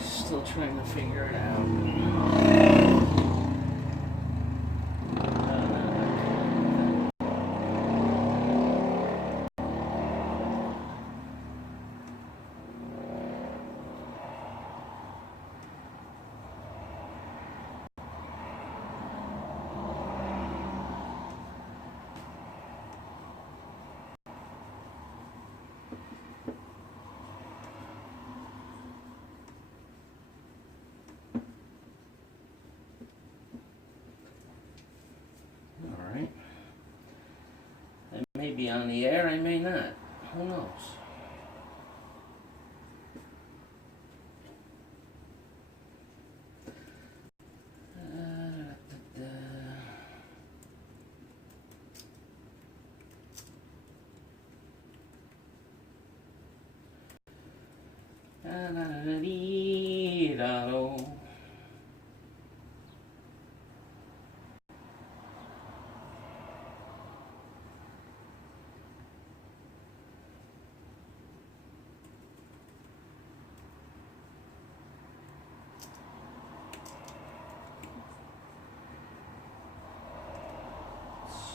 Still trying to figure it out. Alright. I may be on the air, I may not. Who knows?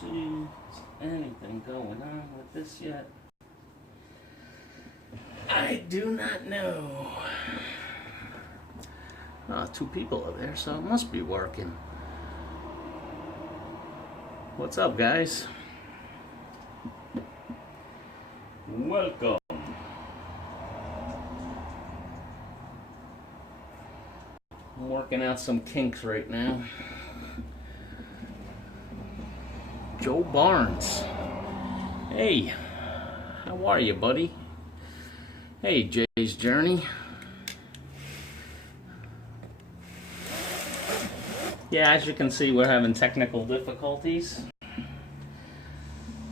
See, is anything going on with this yet? I do not know. Oh, 2 people are there, so it must be working. What's up, guys? Welcome. I'm working out some kinks right now. Joe Barnes. Hey, how are you, buddy? Hey, Jay's Journey. Yeah, as you can see, we're having technical difficulties.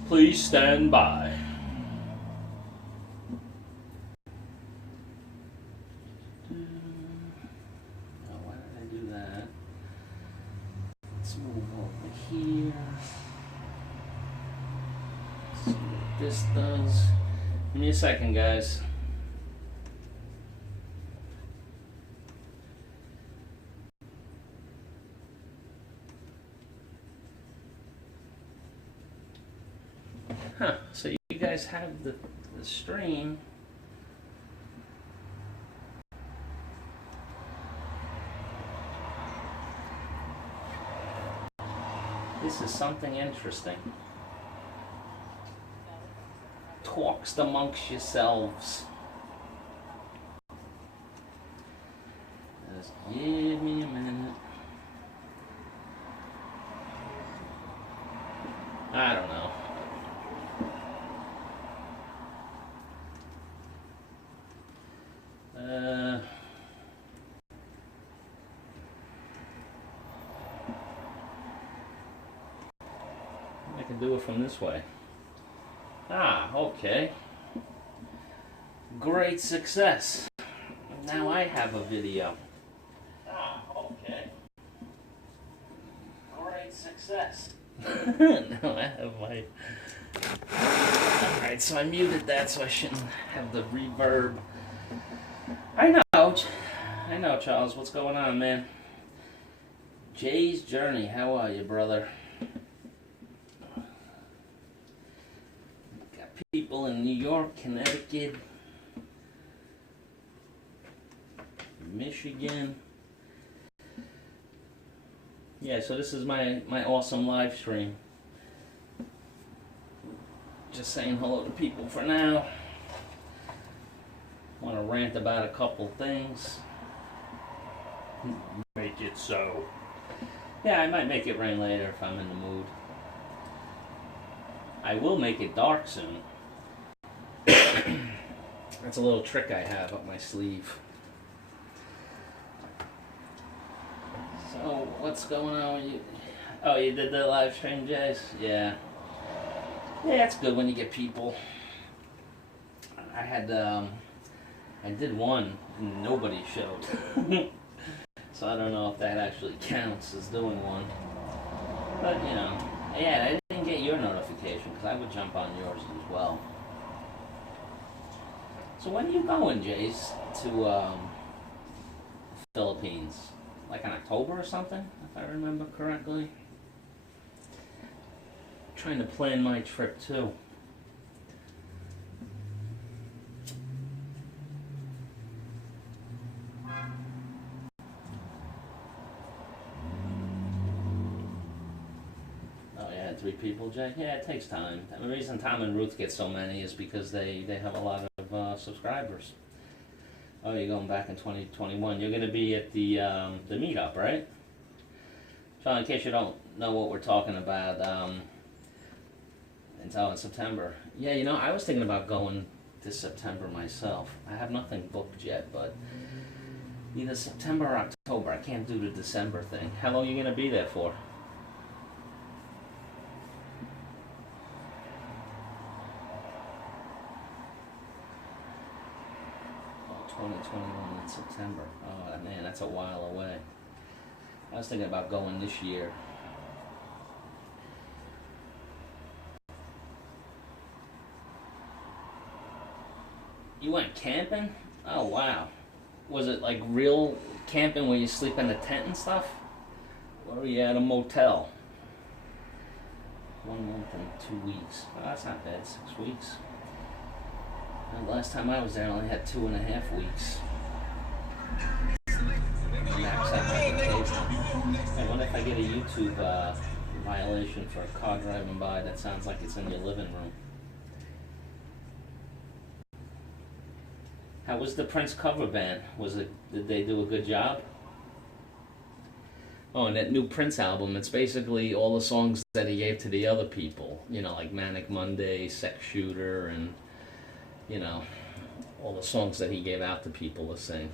Please stand by. Oh, why did I do that? Let's move over here. See what this does. Give me a second, guys. Huh, so you guys have the stream. This is something interesting. Talks amongst yourselves. Just give me a minute. I don't know. I can do it from this way. Ah, okay. Great success. Now I have a video. Ah, okay. Great success. Now I have my... Alright, so I muted that so I shouldn't have the reverb. I know, Charles. What's going on, man? Jay's Journey. How are you, brother? Got people in New York, Connecticut, Michigan. Yeah, so this is my awesome live stream. Just saying hello to people for now. Want to rant about a couple things. Make it so. Yeah, I might make it rain later if I'm in the mood. I will make it dark soon. That's a little trick I have up my sleeve. So, what's going on with you? Oh, you did the live stream, Jace? Yeah. Yeah, it's good when you get people. I did one and nobody showed. So I don't know if that actually counts as doing one. But, you know, yeah, I didn't get your notification because I would jump on yours as well. So when are you going, Jace, to Philippines? Like in October or something, if I remember correctly. Trying to plan my trip too. Oh yeah, 3 people, Jay? Yeah, it takes time. The reason Tom and Ruth get so many is because they have a lot of subscribers. Oh, you're going back in 2021. You're going to be at the meetup, right? So in case you don't know what we're talking about, until in September. Yeah, you know, I was thinking about going this September myself. I have nothing booked yet, but either September or October. I can't do the December thing. How long are you going to be there for? Oh, 2021 in September. Oh, man, that's a while away. I was thinking about going this year. You went camping? Oh, wow. Was it like real camping where you sleep in a tent and stuff? Or were you at a motel? 1 month and 2 weeks. Oh, that's not bad. 6 weeks. And last time I was there, I only had 2.5 weeks. Max out my vacation. I wonder if I get a YouTube violation for a car driving by that sounds like it's in your living room. How was the Prince cover band? Did they do a good job? Oh, and that new Prince album, it's basically all the songs that he gave to the other people. You know, like Manic Monday, Sex Shooter, and, you know, all the songs that he gave out to people to sing.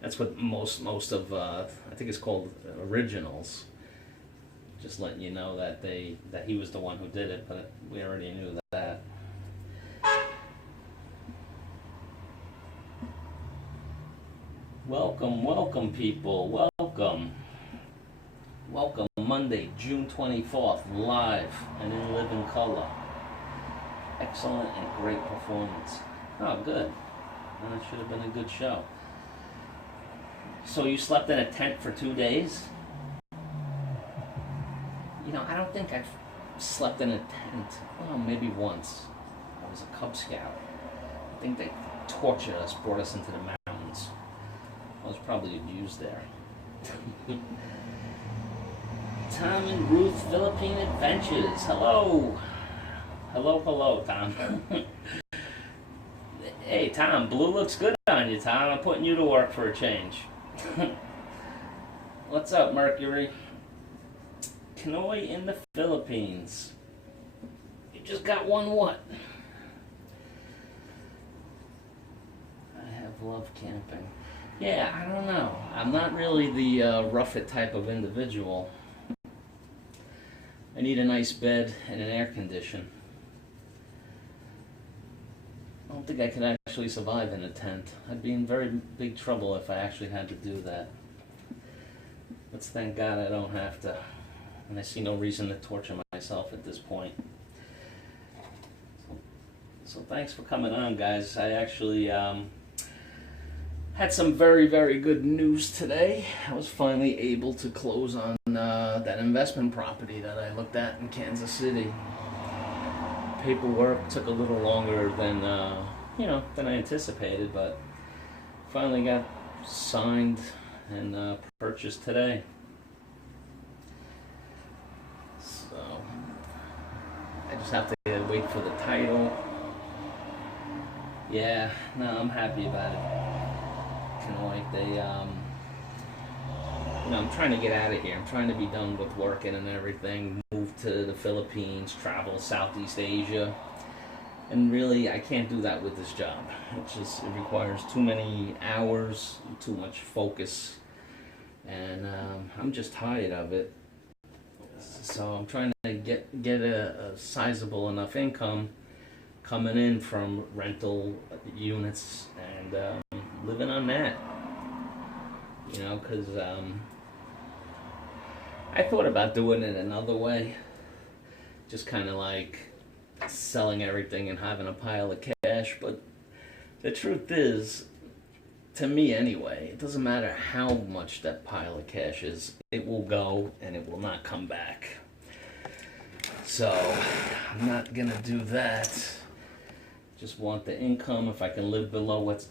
That's what most of, I think it's called originals. Just letting you know that he was the one who did it, but we already knew that. Welcome people, welcome. Welcome Monday, June 24th, live and in living color. Excellent and great performance. Oh, good. Well, it should have been a good show. So you slept in a tent for 2 days? You know, I don't think I've slept in a tent. Well, maybe once. I was a Cub Scout. I think they tortured us, brought us into the mountains. I was probably abused there. Tom and Ruth, Philippine Adventures. Hello. Hello, Tom. Hey, Tom, blue looks good on you, Tom. I'm putting you to work for a change. What's up, Mercury? Canoe in the Philippines. You just got one what? I have loved camping. Yeah, I don't know. I'm not really the rough it type of individual. I need a nice bed and an air condition. I don't think I could actually survive in a tent. I'd be in very big trouble if I actually had to do that. But thank God I don't have to. And I see no reason to torture myself at this point. So thanks for coming on, guys. I actually had some very, very good news today. I was finally able to close on that investment property that I looked at in Kansas City. Paperwork took a little longer than than I anticipated, but finally got signed and purchased today. So I just have to wait for the title. Yeah, no, I'm happy about it. Kind of like I'm trying to get out of here. I'm trying to be done with working and everything. Move to the Philippines, travel Southeast Asia. And really, I can't do that with this job. It requires too many hours, too much focus. And I'm just tired of it. So I'm trying to get a sizable enough income coming in from rental units and living on that. You know, because I thought about doing it another way. Just kind of like selling everything and having a pile of cash. But the truth is, to me anyway, it doesn't matter how much that pile of cash is, it will go and it will not come back. So I'm not gonna do that. Just want the income. If I can live below what's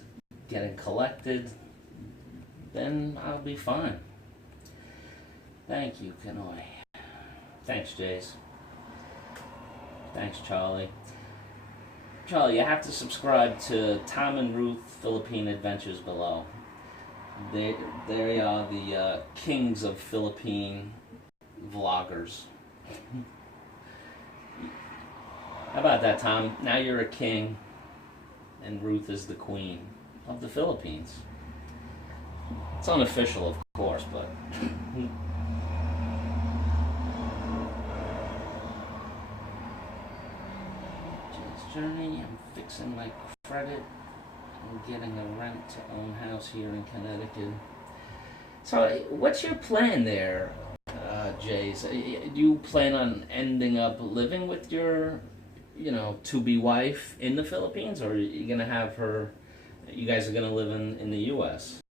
getting collected, then I'll be fine. Thank you, Kanoi. Thanks, Jays. Thanks, Charlie. Charlie, you have to subscribe to Tom and Ruth Philippine Adventures below. They are the kings of Philippine vloggers. How about that, Tom? Now you're a king, and Ruth is the queen of the Philippines. It's unofficial, of course, but... Journey, I'm fixing my credit. I'm getting a rent-to-own house here in Connecticut. So, what's your plan there, Jays? Do you plan on ending up living with your, to-be wife in the Philippines, or are you gonna have her? You guys are gonna live in the U.S.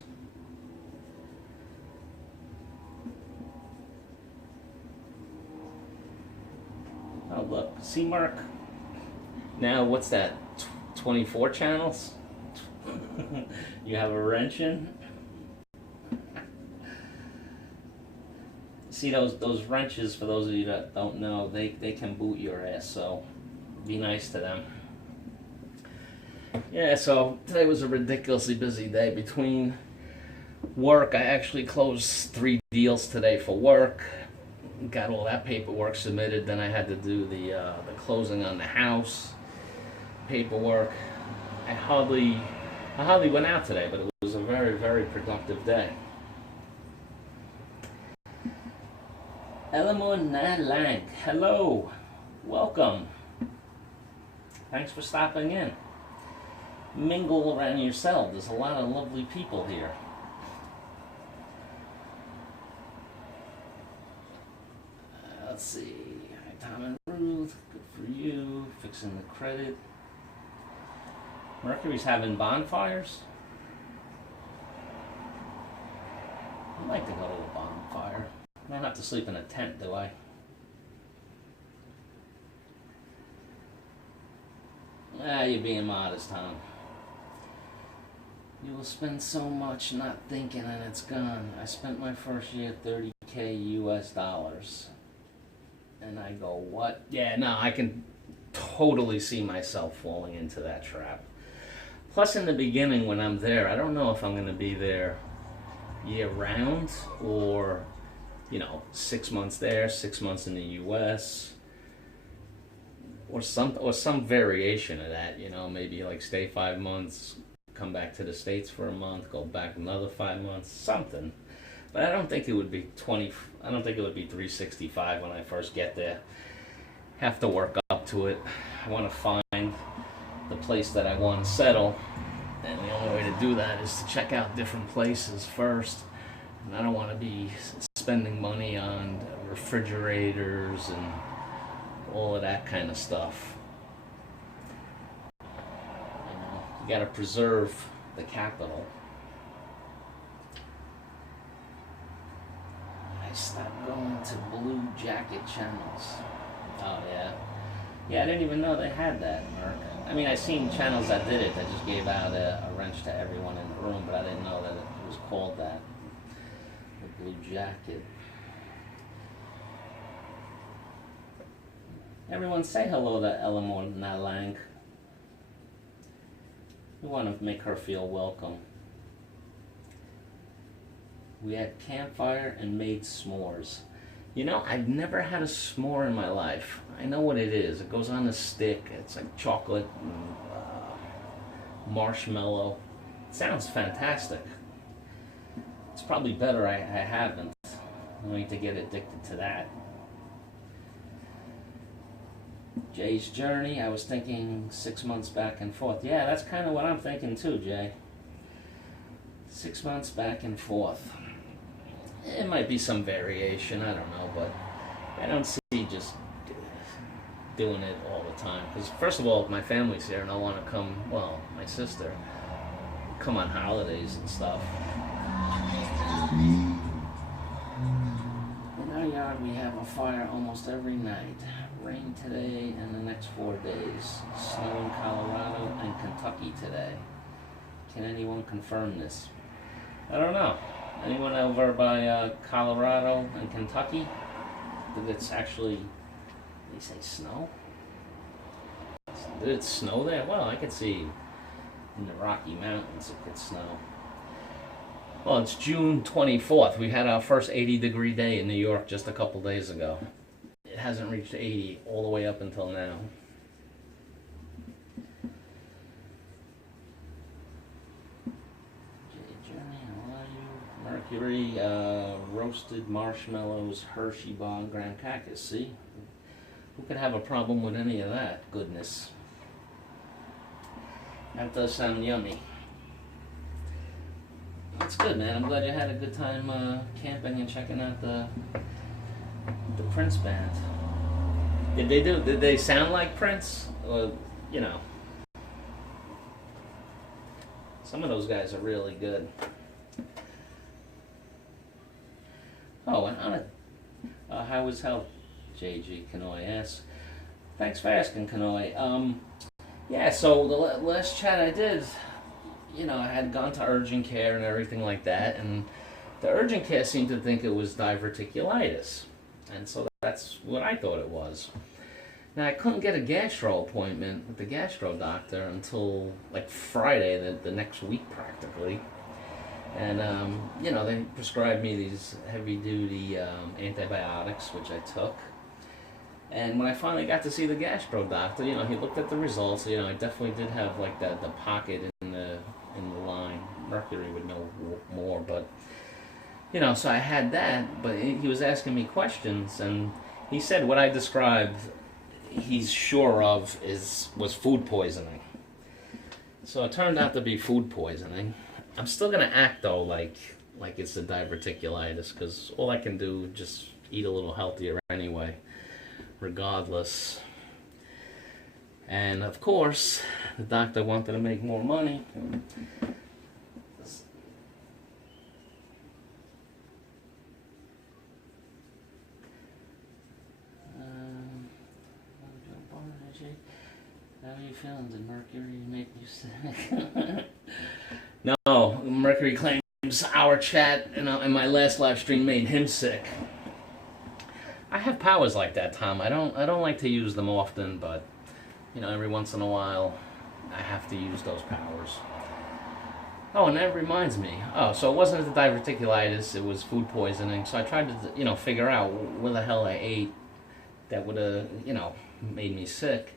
Oh, look, see, Mark. Now, what's that? 24 channels? You have a wrench in? See, those wrenches, for those of you that don't know, they can boot your ass, so be nice to them. Yeah, so today was a ridiculously busy day. Between work, I actually closed 3 deals today for work. Got all that paperwork submitted, then I had to do the closing on the house. Paperwork. I hardly went out today, but it was a very, very productive day. Elamo Nalang, hello, welcome. Thanks for stopping in. Mingle around yourself. There's a lot of lovely people here. Let's see. Hi, Tom and Ruth. Good for you. Fixing the credit. Mercury's having bonfires? I'd like to go to a bonfire. I don't have to sleep in a tent, do I? You're being modest, Tom. You will spend so much not thinking and it's gone. I spent my first year $30K US dollars. And I go, what? Yeah, no, I can totally see myself falling into that trap. Plus, in the beginning, when I'm there, I don't know if I'm going to be there year-round or, 6 months there, 6 months in the U.S., or some variation of that. Maybe like stay 5 months, come back to the States for a month, go back another 5 months, something. But I don't think it would be 20. I don't think it would be 365 when I first get there. Have to work up to it. I want to find the place that I want to settle, and the only way to do that is to check out different places first. And I don't want to be spending money on refrigerators and all of that kind of stuff. You got to preserve the capital. I stopped going to Blue Jacket channels. Oh yeah. Yeah, I didn't even know they had that, Mark. I mean, I seen channels that did it, that just gave out a wrench to everyone in the room, but I didn't know that it was called that. The Blue Jacket. Everyone say hello to Eleanor Nalang. We want to make her feel welcome. We had campfire and made s'mores. I've never had a s'more in my life. I know what it is. It goes on a stick. It's like chocolate and marshmallow. It sounds fantastic. It's probably better I haven't. I need to get addicted to that. Jay's journey, I was thinking 6 months back and forth. Yeah, that's kind of what I'm thinking too, Jay. 6 months back and forth. It might be some variation, I don't know, but I don't see just doing it all the time. Because first of all, my family's here and I want to come, well, my sister. come on holidays and stuff. In our yard we have a fire almost every night. Rain today and the next 4 days. Snow in Colorado and Kentucky today. Can anyone confirm this? I don't know. Anyone over by Colorado and Kentucky? Did it actually, they say snow? Did it snow there? Well, I could see in the Rocky Mountains it could snow. Well, it's June 24th. We had our first 80-degree day in New York just a couple days ago. It hasn't reached 80 all the way up until now. Mercury, roasted marshmallows, Hershey bar, graham crackers. See? Who could have a problem with any of that goodness? That does sound yummy. That's good, man. I'm glad you had a good time camping and checking out the Prince band. Did they sound like Prince? Or, you know, some of those guys are really good. Oh, and on it, how was health, Jaygee? Kanoi asks. Thanks for asking, Kanoi. Yeah, so the last chat I did, you know, I had gone to urgent care and everything like that, and the urgent care seemed to think it was diverticulitis, and so that's what I thought it was. Now, I couldn't get a gastro appointment with the gastro doctor until, like, Friday, the next week practically. And, you know, they prescribed me these heavy-duty antibiotics, which I took. And when I finally got to see the gastro doctor, you know, he looked at the results. You know, I definitely did have, like, the pocket in the line. Mercury would know more, but, you know, so I had that. But he was asking me questions, and he said what I described he's sure of was food poisoning. So it turned out to be food poisoning. I'm still gonna act though like it's the diverticulitis, because all I can do is just eat a little healthier anyway, regardless. And of course, the doctor wanted to make more money. How are you feeling? Did Mercury make you sick? No, Mercury claims our chat in my last live stream made him sick. I have powers like that, Tom. I don't like to use them often, but you know, every once in a while, I have to use those powers. Oh, and that reminds me. Oh, so it wasn't the diverticulitis; it was food poisoning. So I tried to, you know, figure out where the hell I ate that would have, you know, made me sick,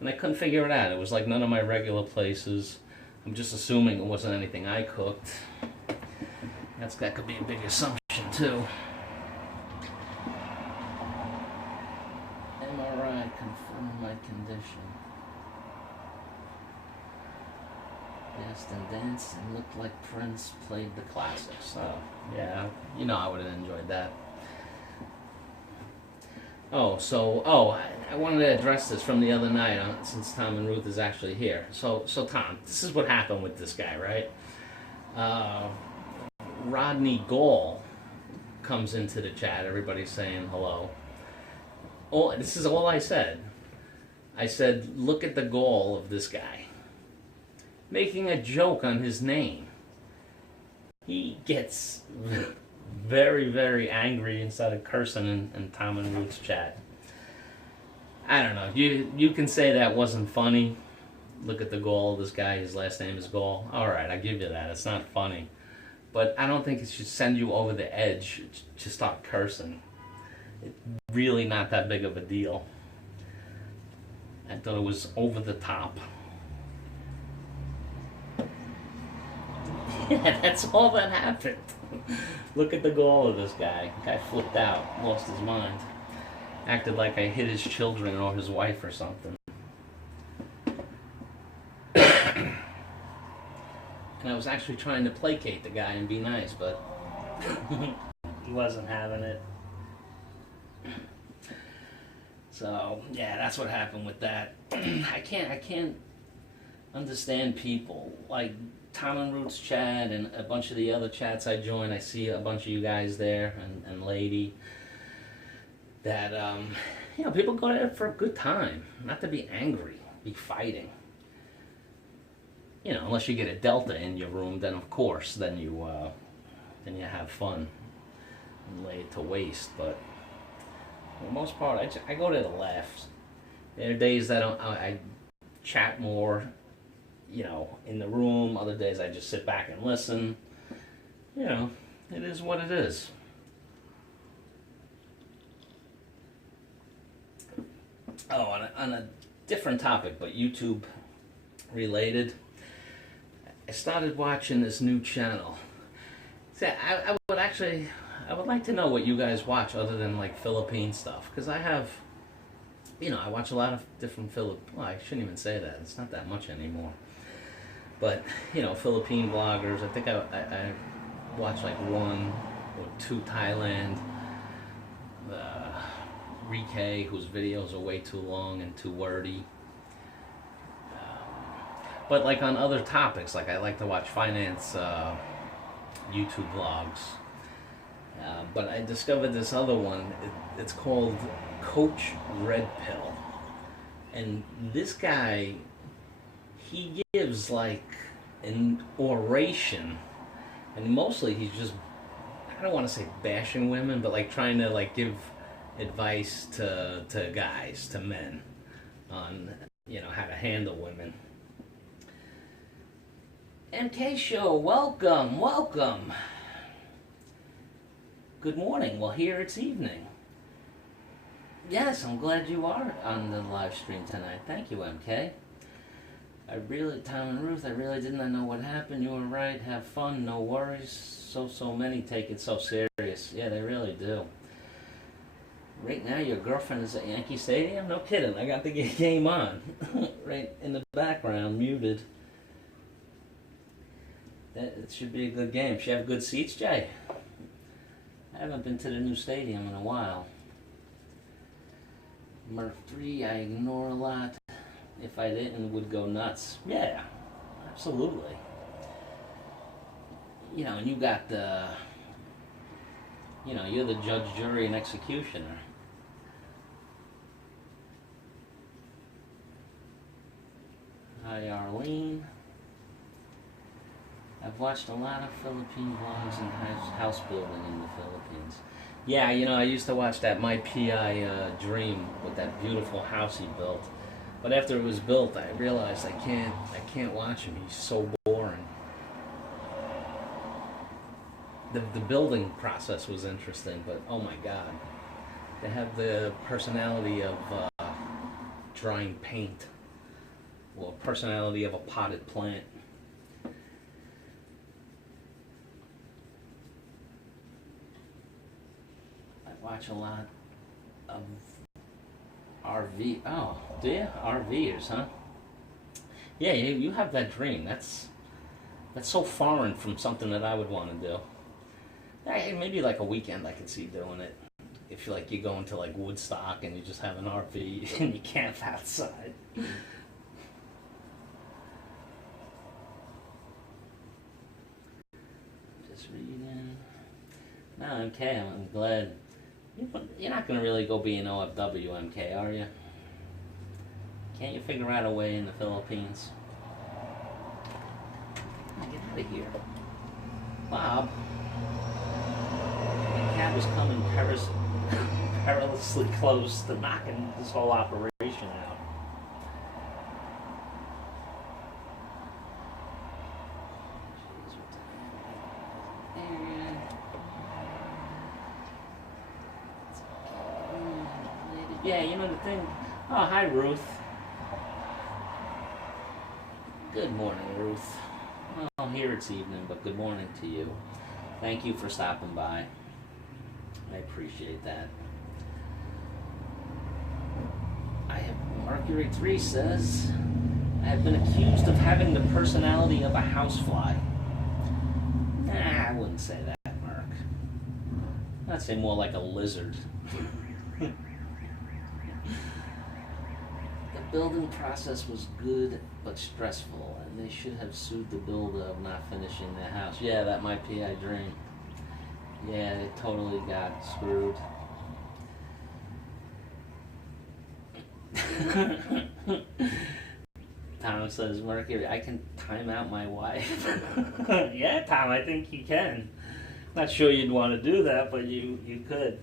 and I couldn't figure it out. It was like none of my regular places. I'm just assuming it wasn't anything I cooked. That could be a big assumption too. MRI confirmed my condition. Danced and danced and looked like Prince played the classics. So yeah, you know I would have enjoyed that. I wanted to address this from the other night since Tom and Ruth is actually here. So Tom, this is what happened with this guy, right? Rodney Gall comes into the chat. Everybody's saying hello. This is all I said. I said, look at the gall of this guy. Making a joke on his name. He gets very, very angry and started cursing in Tom and Ruth's chat. I don't know. You can say that wasn't funny. Look at the gall of this guy. His last name is Gall. All right, I'll give you that. It's not funny. But I don't think it should send you over the edge to start cursing. It's really not that big of a deal. I thought it was over the top. Yeah, that's all that happened. Look at the gall of this guy. The guy flipped out, lost his mind. Acted like I hit his children or his wife or something. And I was actually trying to placate the guy and be nice, but he wasn't having it. So, yeah, that's what happened with that. I can't understand people. Like, Tom and Ruth's chat and a bunch of the other chats I join, I see a bunch of you guys there and lady that, people go there for a good time, not to be angry, be fighting. Unless you get a Delta in your room, then of course, then you have fun and lay it to waste. But for the most part, I go there to laugh. There are days that I chat more, in the room. Other days I just sit back and listen. It is what it is. Oh, on a different topic, but YouTube related, I started watching this new channel. See, I would like to know what you guys watch other than like Philippine stuff, because I have, I watch a lot of different well, I shouldn't even say that. It's not that much anymore. But, Philippine bloggers. I think I watch like 1 or 2 Thailand. Rike, whose videos are way too long and too wordy. But like on other topics, like I like to watch finance YouTube vlogs. But I discovered this other one. It's called Coach Red Pill. And this guy, he gives like an oration. And mostly he's just, I don't want to say bashing women, but like trying to like give advice to guys, to men, on, how to handle women. MK Show, welcome. Good morning. Well, here it's evening. Yes, I'm glad you are on the live stream tonight. Thank you, MK. Tom and Ruth, I really did not know what happened. You were right. Have fun. No worries. So many take it so serious. Yeah, they really do. Right now, your girlfriend is at Yankee Stadium? No kidding. I got the game on. Right in the background, muted. It should be a good game. Should have good seats, Jay? I haven't been to the new stadium in a while. Mercury, I ignore a lot. If I didn't, would go nuts. Yeah, absolutely. And you got the, you're the judge, jury, and executioner. Hi, Arlene. I've watched a lot of Philippine vlogs and house building in the Philippines. Yeah, I used to watch that My P.I. Dream with that beautiful house he built. But after it was built, I realized I can't watch him. He's so boring. The building process was interesting, but oh my God. They have the personality of drying paint. Well, personality of a potted plant. Watch a lot of RV. Oh, do you? RVers, huh? Yeah, you have that dream. That's so foreign from something that I would want to do. Maybe like a weekend I could see doing it. If you're going to like Woodstock and you just have an RV and you camp outside. Just reading. No, okay, I'm glad. You're not going to really go be an OFW, MK, are you? Can't you figure out a way in the Philippines? Get out of here. Bob. The cab was coming perilously close to knocking this whole operation out. Yeah, the thing. Oh, hi, Ruth. Good morning, Ruth. Well, here it's evening, but good morning to you. Thank you for stopping by. I appreciate that. Mercury 3 says, I have been accused of having the personality of a housefly. Nah, I wouldn't say that, Mark. I'd say more like a lizard. building process was good but stressful, and they should have sued the builder of not finishing their house. Yeah, that might be I dream. Yeah, they totally got screwed. Tom says, Mercury, I can time out my wife. Yeah, Tom, I think you can. Not sure you'd want to do that, but you could.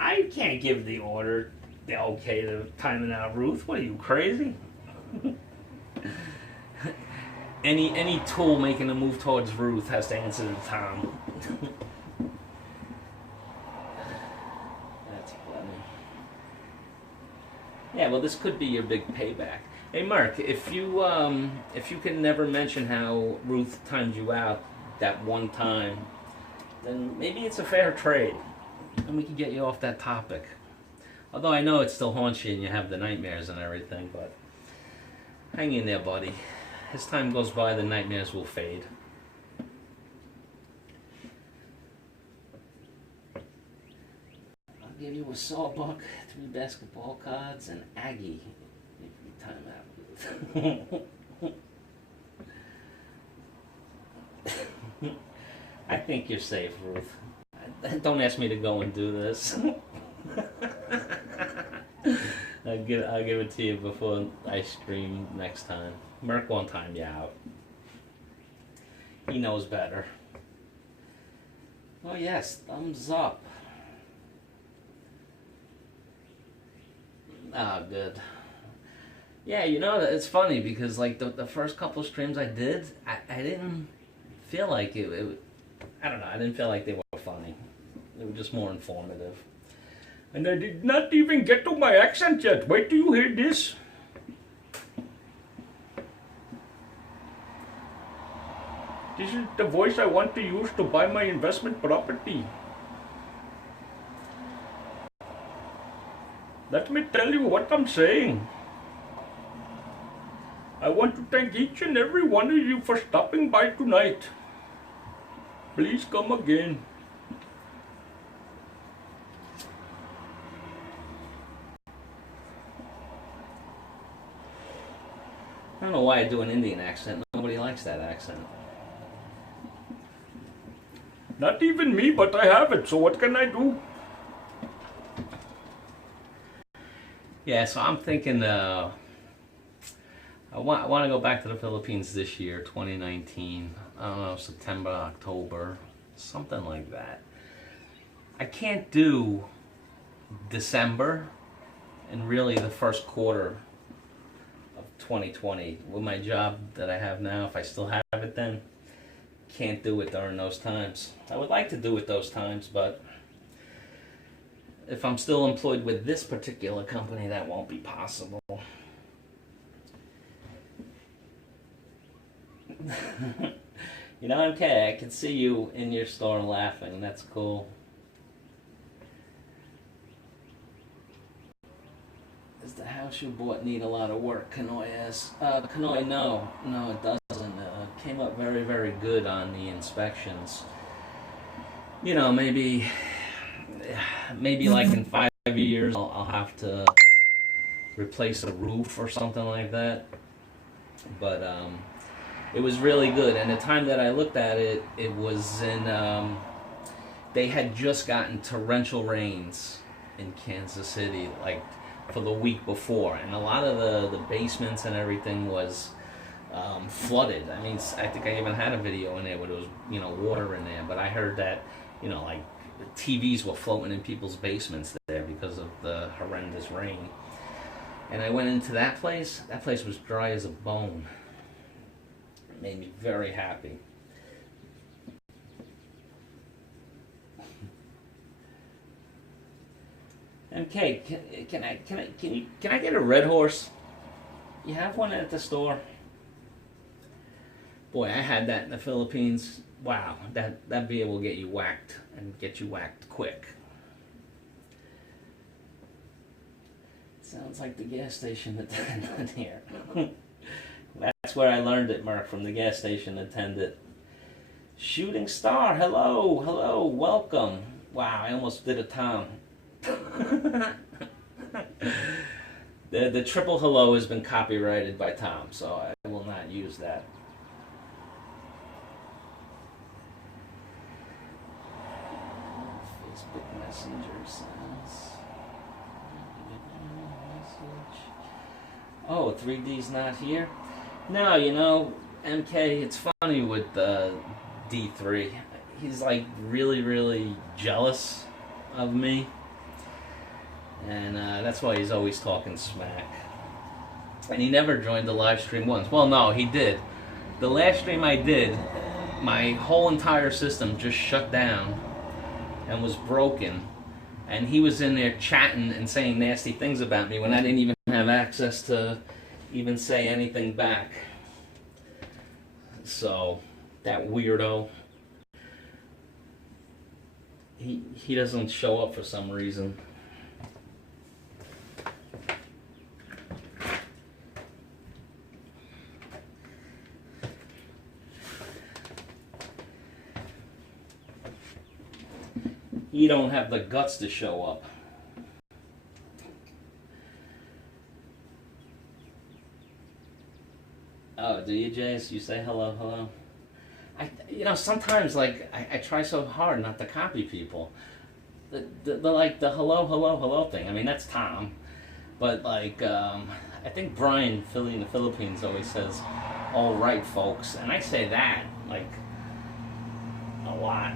I can't give the order, the okay to timing out Ruth. What are you, crazy? Any tool making a move towards Ruth has to answer to Tom. That's funny. Yeah, well, this could be your big payback. Hey, Mark, if you can never mention how Ruth timed you out that one time, then maybe it's a fair trade, and we can get you off that topic. Although I know it still haunts you and you have the nightmares and everything, but hang in there, buddy. As time goes by, the nightmares will fade. I'll give you a sawbuck, 3 basketball cards, and Aggie if you time out. I think you're safe, Ruth. Don't ask me to go and do this. I'll give it to you before I stream next time. Merc won't time you out. He knows better. Oh yes, thumbs up. Ah, good. Yeah, you know, it's funny because like the first couple streams I did, I didn't feel like it. I don't know, I didn't feel like they were funny. They were just more informative. And I did not even get to my accent yet. Wait till you hear this. This is the voice I want to use to buy my investment property. Let me tell you what I'm saying. I want to thank each and every one of you for stopping by tonight. Please come again. I don't know why I do an Indian accent. Nobody likes that accent. Not even me, but I have it, so what can I do? Yeah, so I'm thinking I want to go back to the Philippines this year, 2019. I don't know, September, October, something like that. I can't do December and really the first quarter of 2020 with my job that I have now. If I still have it then, can't do it during those times. I would like to do it those times, but if I'm still employed with this particular company, that won't be possible. You know, okay, I can see you in your store laughing. That's cool. Does the house you bought need a lot of work? Kanoi asks. Kanoi, no, it doesn't. Came up very, very good on the inspections. You know, maybe like in 5 years, I'll have to replace a roof or something like that. But it was really good. And the time that I looked at it, it was in, they had just gotten torrential rains in Kansas City, like for the week before. And a lot of the basements and everything was flooded. I mean, I think I even had a video in there where there was, you know, water in there. But I heard that, you know, like TVs were floating in people's basements there because of the horrendous rain. And I went into that place. That place was dry as a bone. It made me very happy. MK, can I get a red horse? You have one at the store? Boy, I had that in the Philippines. Wow, that beer will get you whacked, and get you whacked quick. Sounds like the gas station attendant here. That's where I learned it, Mark, from the gas station attendant. Shooting Star, hello, welcome. Wow, I almost did a Tom. The triple hello has been copyrighted by Tom, so I will not use that. Facebook Messenger says. Oh, 3D's not here? No, you know, MK, it's funny with D3. He's like really, really jealous of me. And that's why he's always talking smack. And he never joined the live stream once. Well, no, he did. The last stream I did, my whole entire system just shut down and was broken. And he was in there chatting and saying nasty things about me when I didn't even have access to even say anything back. So, that weirdo, he doesn't show up for some reason. You don't have the guts to show up. Oh, do you, Jace? You say hello, hello? Sometimes, like, I try so hard not to copy people. The hello, hello, hello thing. I mean, that's Tom. But, like, I think Brian, Philly in the Philippines, always says, all right, folks. And I say that, like, a lot.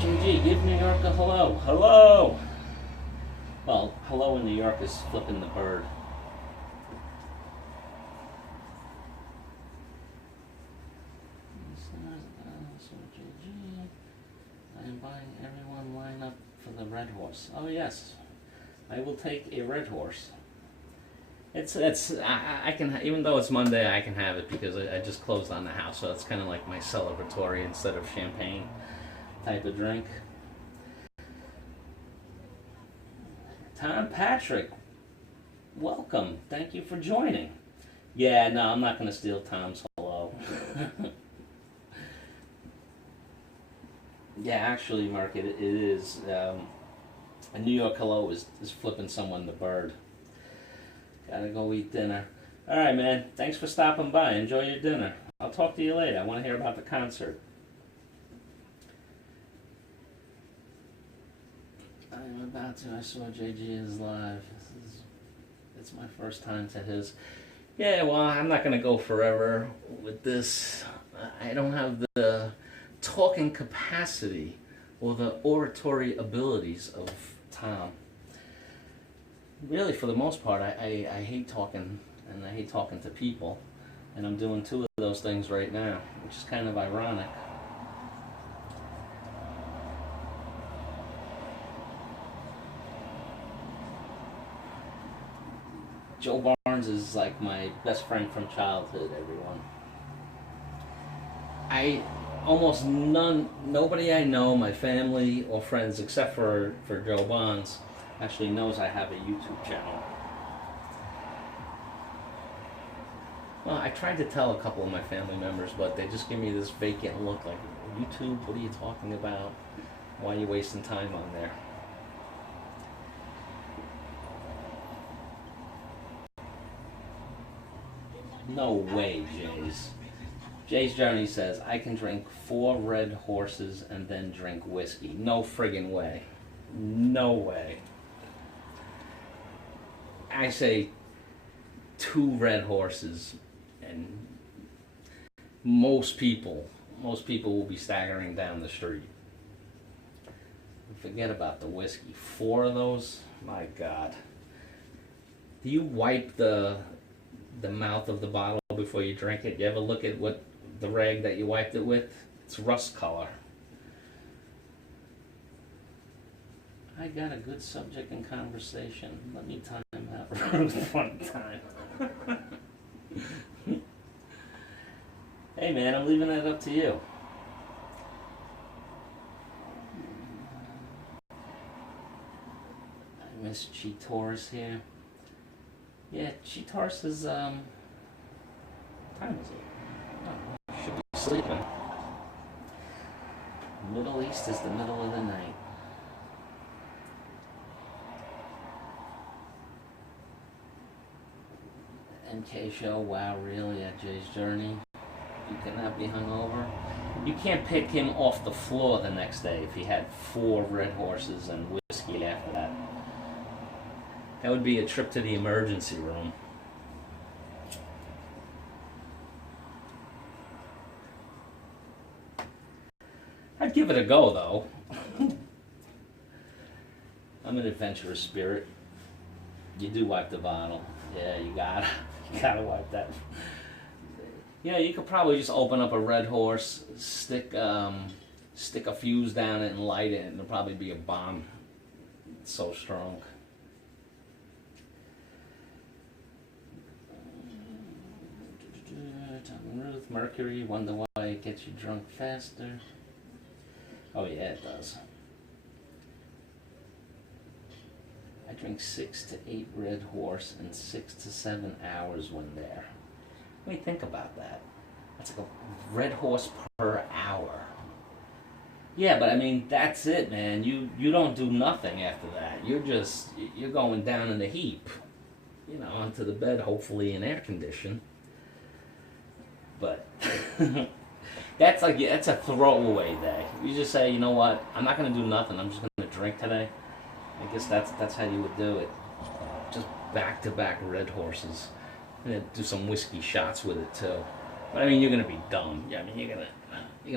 Jaygee, give New York a hello. Hello! Well, hello in New York is flipping the bird. I am buying everyone line up for the red horse. Oh yes, I will take a red horse. I can, even though it's Monday, I can have it because I just closed on the house, so it's kind of like my celebratory instead of champagne type of drink. Tom Patrick, welcome. Thank you for joining. Yeah, no, I'm not going to steal Tom's hello. Yeah, actually, Mark, it is. A New York hello is flipping someone the bird. Gotta go eat dinner. All right, man. Thanks for stopping by. Enjoy your dinner. I'll talk to you later. I want to hear about the concert. I'm about to. I saw Jaygee is live. It's my first time to his. Yeah, well, I'm not going to go forever with this. I don't have the talking capacity or the oratory abilities of Tom. Really, for the most part, I hate talking, and I hate talking to people. And I'm doing two of those things right now, which is kind of ironic. Joe Barnes is like my best friend from childhood, everyone. Nobody I know, my family or friends, except for Joe Barnes, actually knows I have a YouTube channel. Well, I tried to tell a couple of my family members, but they just give me this vacant look like, YouTube, what are you talking about? Why are you wasting time on there? No way, Jay's. Jay's Journey says, I can drink 4 red horses and then drink whiskey. No friggin' way. No way. I say 2 red horses, and most people will be staggering down the street. Forget about the whiskey. 4 of those? My God. Do you wipe the mouth of the bottle before you drink it? You ever look at what the rag that you wiped it with? It's rust color. I got a good subject in conversation. Let me time out Ruth one time. Hey man, I'm leaving that up to you. I miss Cheetor's here. Yeah, Cheetor's is, what time is it? Oh, should be sleeping. Middle East is the middle of the night. 10K show. Wow, really? At Jay's Journey? You cannot be hungover? You can't pick him off the floor the next day if he had 4 red horses and whiskey after that. That would be a trip to the emergency room. I'd give it a go, though. I'm an adventurous spirit. You do wipe the bottle. Yeah, you gotta wipe that. Yeah, you could probably just open up a red horse, stick a fuse down it and light it, and it'll probably be a bomb. It's so strong. Ruth, Mercury, wonder why it gets you drunk faster. Oh yeah, it does. I drink 6 to 8 Red Horse in 6 to 7 hours when there. Let me think about that. That's like a Red Horse per hour. Yeah, but I mean, that's it, man. You don't do nothing after that. You're going down in the heap. You know, onto the bed, hopefully in air condition. But that's a throwaway day. You just say, you know what, I'm not going to do nothing. I'm just going to drink today. I guess that's how you would do it. Just back-to-back Red Horses. And then do some whiskey shots with it too. But I mean, you're going to be dumb. Yeah, I mean, you're going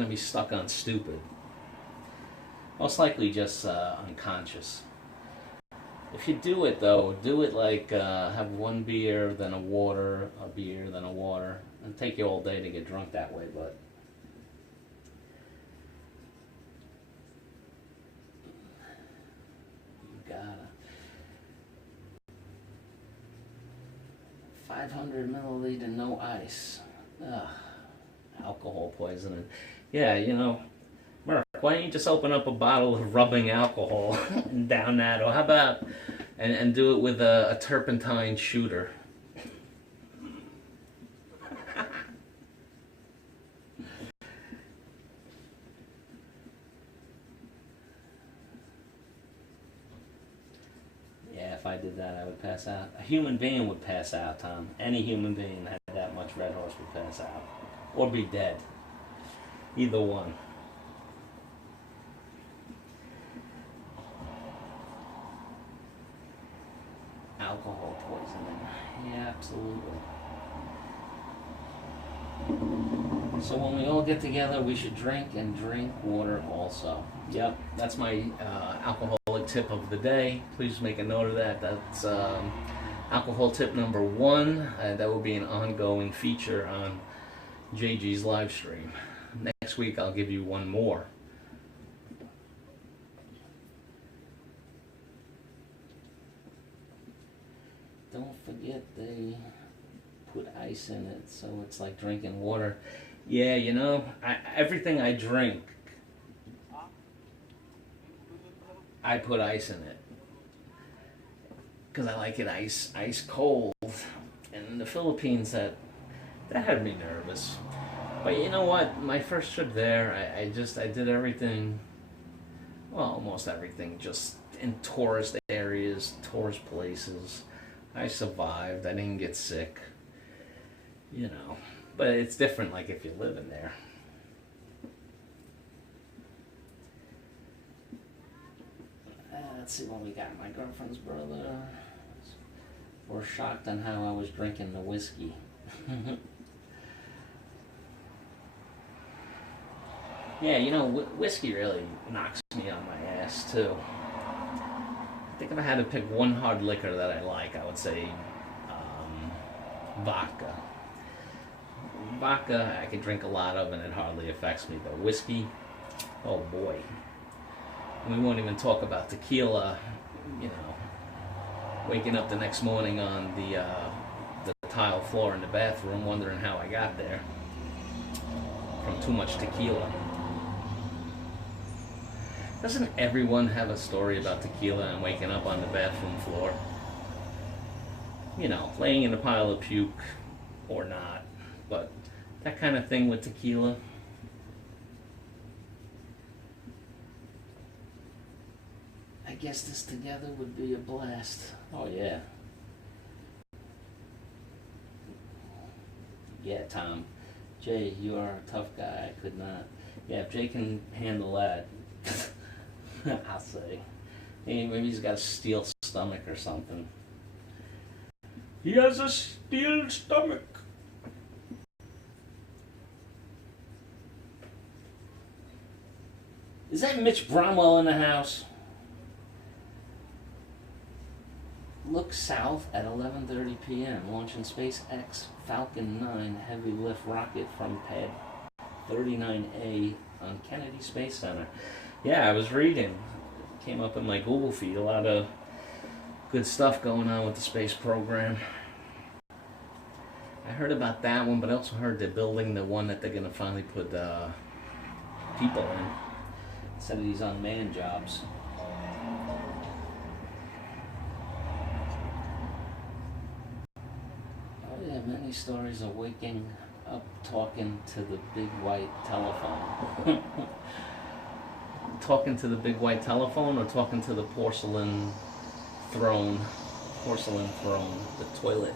to be stuck on stupid. Most likely just unconscious. If you do it though, do it like have 1 beer, then a water, a beer, then a water. It'll take you all day to get drunk that way, but you gotta. 500 milliliter, no ice. Ugh, alcohol poisoning. Yeah, you know, Merc, why don't you just open up a bottle of rubbing alcohol and down that, or how about and do it with a turpentine shooter. If I did that, I would pass out. A human being would pass out, Tom. Any human being that had that much Red Horse would pass out. Or be dead. Either one. Alcohol poisoning. Yeah, absolutely. So when we all get together, we should drink and drink water also. Yep, that's my alcoholic tip of the day. Please make a note of that. That's alcohol tip number 1. That will be an ongoing feature on Jaygee's live stream. Next week I'll give you one more. Don't forget they put ice in it, so it's like drinking water. Yeah, you know, everything I drink, I put ice in it. Because I like it ice cold. And in the Philippines, that had me nervous. But you know what? My first trip there, I did everything, well, almost everything, just in tourist areas, tourist places. I survived. I didn't get sick. You know. But it's different, like, if you live in there. Let's see what we got. My girlfriend's brother were shocked on how I was drinking the whiskey. Yeah, you know, whiskey really knocks me on my ass, too. I think if I had to pick one hard liquor that I like, I would say vodka. Vodka I can drink a lot of and it hardly affects me, but whiskey, oh boy. And we won't even talk about tequila, you know, waking up the next morning on the tile floor in the bathroom wondering how I got there from too much tequila. Doesn't everyone have a story about tequila and waking up on the bathroom floor? You know, laying in a pile of puke or not, but that kind of thing with tequila. I guess this together would be a blast. Oh yeah. Yeah, Tom. Jay, you are a tough guy. I could not. Yeah, if Jay can handle that, I'll say. Maybe he's got a steel stomach or something. He has a steel stomach. Is that Mitch Bromwell in the house? Look south at 11:30 p.m. Launching SpaceX Falcon 9 heavy lift rocket from pad 39A on Kennedy Space Center. Yeah, I was reading. Came up in my Google feed. A lot of good stuff going on with the space program. I heard about that one, but I also heard they're building the one that they're going to finally put people in instead of these unmanned jobs. Oh yeah, many stories of waking up talking to the big white telephone. Talking to the big white telephone or talking to the porcelain throne, the toilet.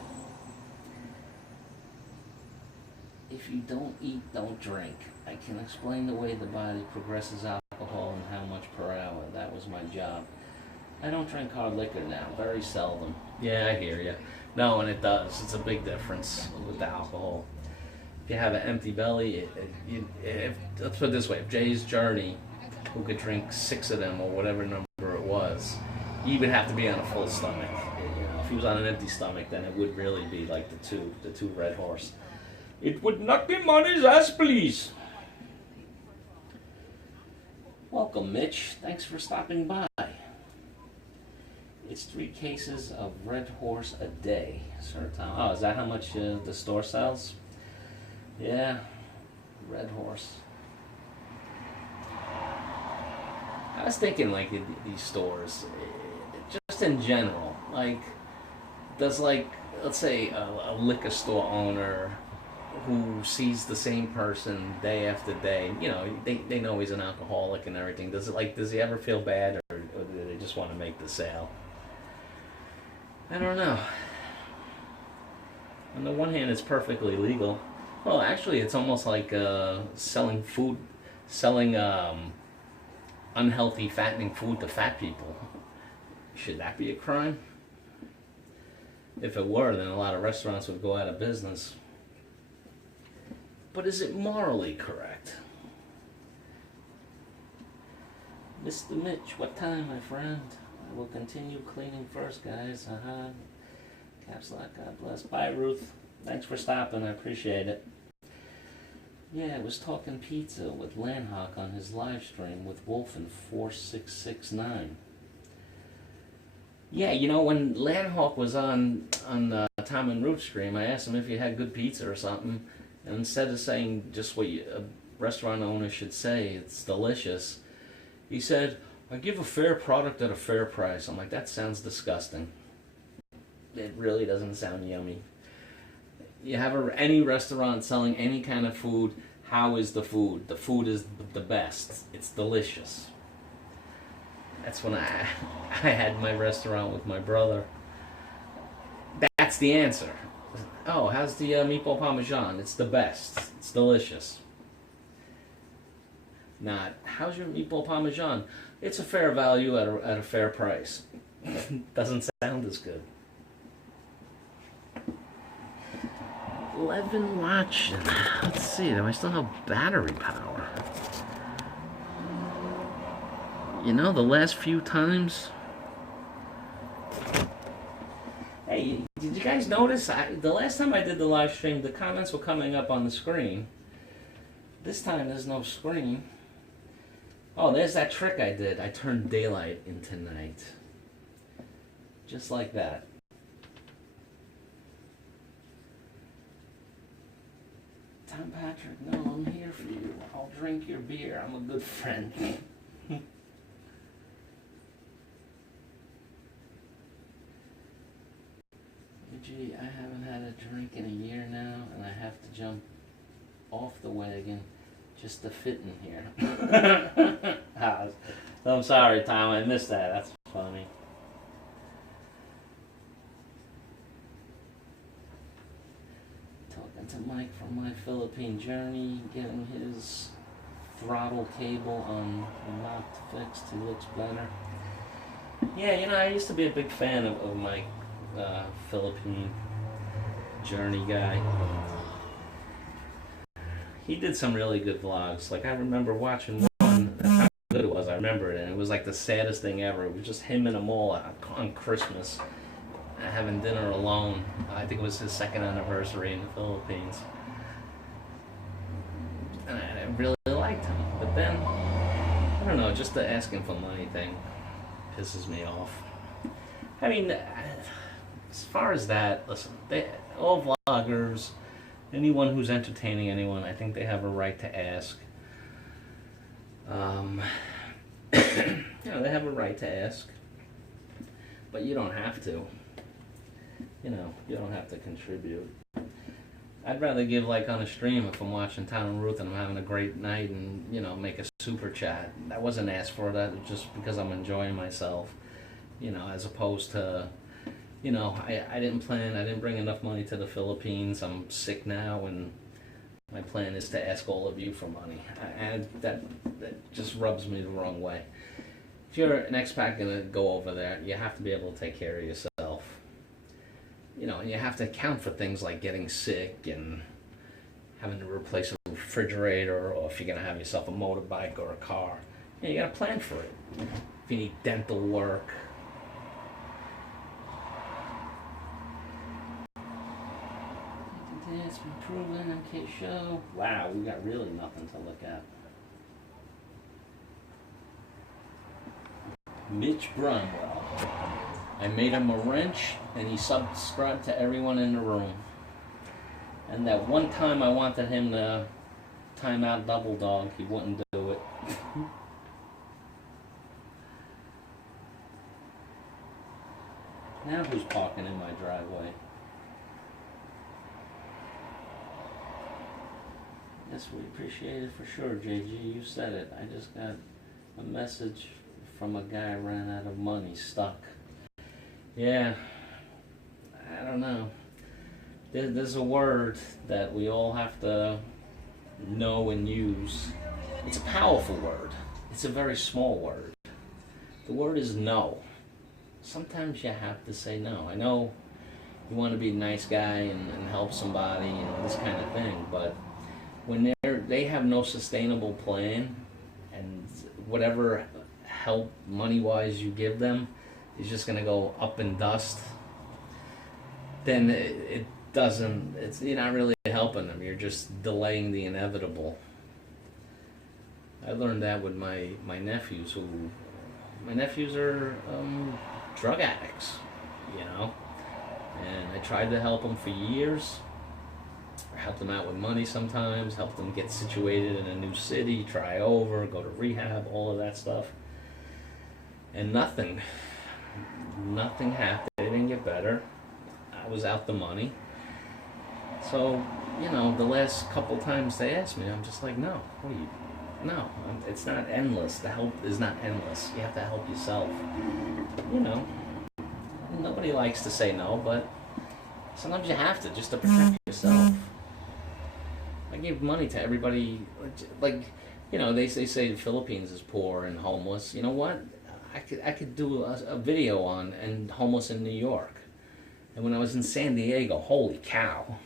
If you don't eat, don't drink. I can explain the way the body progresses alcohol and how much per hour. That was my job. I don't drink hard liquor now, very seldom. Yeah, I hear you. No, and it does. It's a big difference with the alcohol. If you have an empty belly, let's put it this way, if Jay's journey, who could drink 6 of them or whatever number it was, he would have to be on a full stomach. You know, if he was on an empty stomach, then it would really be like the two Red Horse. It would knock him on his ass, please. Welcome, Mitch. Thanks for stopping by. It's 3 cases of Red Horse a day, Sir Tom. Oh, is that how much the store sells? Yeah, Red Horse. I was thinking, like, these stores, just in general, like, does, like, let's say a liquor store owner who sees the same person day after day, you know, they know he's an alcoholic and everything, does he ever feel bad, or do they just want to make the sale? I don't know. On the one hand, it's perfectly legal. Well, actually, it's almost like selling unhealthy, fattening food to fat people. Should that be a crime? If it were, then a lot of restaurants would go out of business. But is it morally correct? Mr. Mitch, what time, my friend? I will continue cleaning first, guys. Caps lock, God bless. Bye, Ruth. Thanks for stopping. I appreciate it. Yeah, I was talking pizza with Lanhawk on his live stream with Wolf in 4669. Yeah, you know, when Lanhawk was on Tom and Ruth's stream, I asked him if he had good pizza or something, and instead of saying just what a restaurant owner should say, it's delicious, he said, I give a fair product at a fair price. I'm like, that sounds disgusting. It really doesn't sound yummy. You have any restaurant selling any kind of food, how is the food? The food is the best. It's delicious. That's when I had my restaurant with my brother. That's the answer. Oh, how's the meatball parmesan? It's the best. It's delicious. Not, how's your meatball parmesan? It's a fair value at a fair price. Doesn't sound as good. 11 watch. Let's see, do I still have battery power? You know, the last few times... Hey, did you guys notice? The last time I did the live stream, the comments were coming up on the screen. This time there's no screen. Oh, there's that trick I did. I turned daylight into night. Just like that. Tom Patrick, no, I'm here for you. I'll drink your beer. I'm a good friend. Gee, I haven't had a drink in a year now, and I have to jump off the wagon just to fit in here. I'm sorry, Tom. I missed that. That's funny. Talking to to Mike from my Philippine journey, getting his throttle cable unlocked, fixed. He looks better. Yeah, I used to be a big fan of Mike, Philippine journey guy. He did some really good vlogs. Like, I remember watching one. That's how good it was. I remember it, and it was like the saddest thing ever. It was just him in a mall on Christmas, having dinner alone. I think it was his second anniversary in the Philippines. And I really liked him. But then, I don't know, just the asking for money thing pisses me off. I mean, as far as that, listen, all vloggers, anyone who's entertaining anyone, I think they have a right to ask. They have a right to ask. But you don't have to. You don't have to contribute. I'd rather give, like, on a stream, if I'm watching Town and Ruth and I'm having a great night, and, make a super chat. That wasn't asked for, that was just because I'm enjoying myself, as opposed to, I didn't bring enough money to the Philippines, I'm sick now, and my plan is to ask all of you for money. And that just rubs me the wrong way. If you're an expat going to go over there, you have to be able to take care of yourself. And you have to account for things like getting sick and having to replace a refrigerator, or if you're going to have yourself a motorbike or a car. You got to plan for it. If you need dental work. It's been proven on K Show. Wow, we got really nothing to look at. Mitch Brunwell. I made him a wrench, and he subscribed to everyone in the room. And that one time I wanted him to time out Double Dog, he wouldn't do it. Now who's parking in my driveway? Yes, we appreciate it for sure, Jaygee. You said it. I just got a message from a guy who ran out of money, stuck. Yeah, I don't know. There's a word that we all have to know and use. It's a powerful word. It's a very small word. The word is no. Sometimes you have to say no. I know you want to be a nice guy and help somebody, this kind of thing, but when they have no sustainable plan, and whatever help money-wise you give them is just going to go up in dust, then you're not really helping them. You're just delaying the inevitable. I learned that with my nephews. My nephews are drug addicts, and I tried to help them for years. Help them out with money sometimes, help them get situated in a new city, try over, go to rehab, all of that stuff. And nothing happened. They didn't get better. I was out the money. So, the last couple times they asked me, I'm just like, no, it's not endless. The help is not endless. You have to help yourself. Nobody likes to say no, but sometimes you have to, just to protect yourself. I give money to everybody, they say the Philippines is poor and homeless. You know what? I could do a video on and homeless in New York. And when I was in San Diego, holy cow.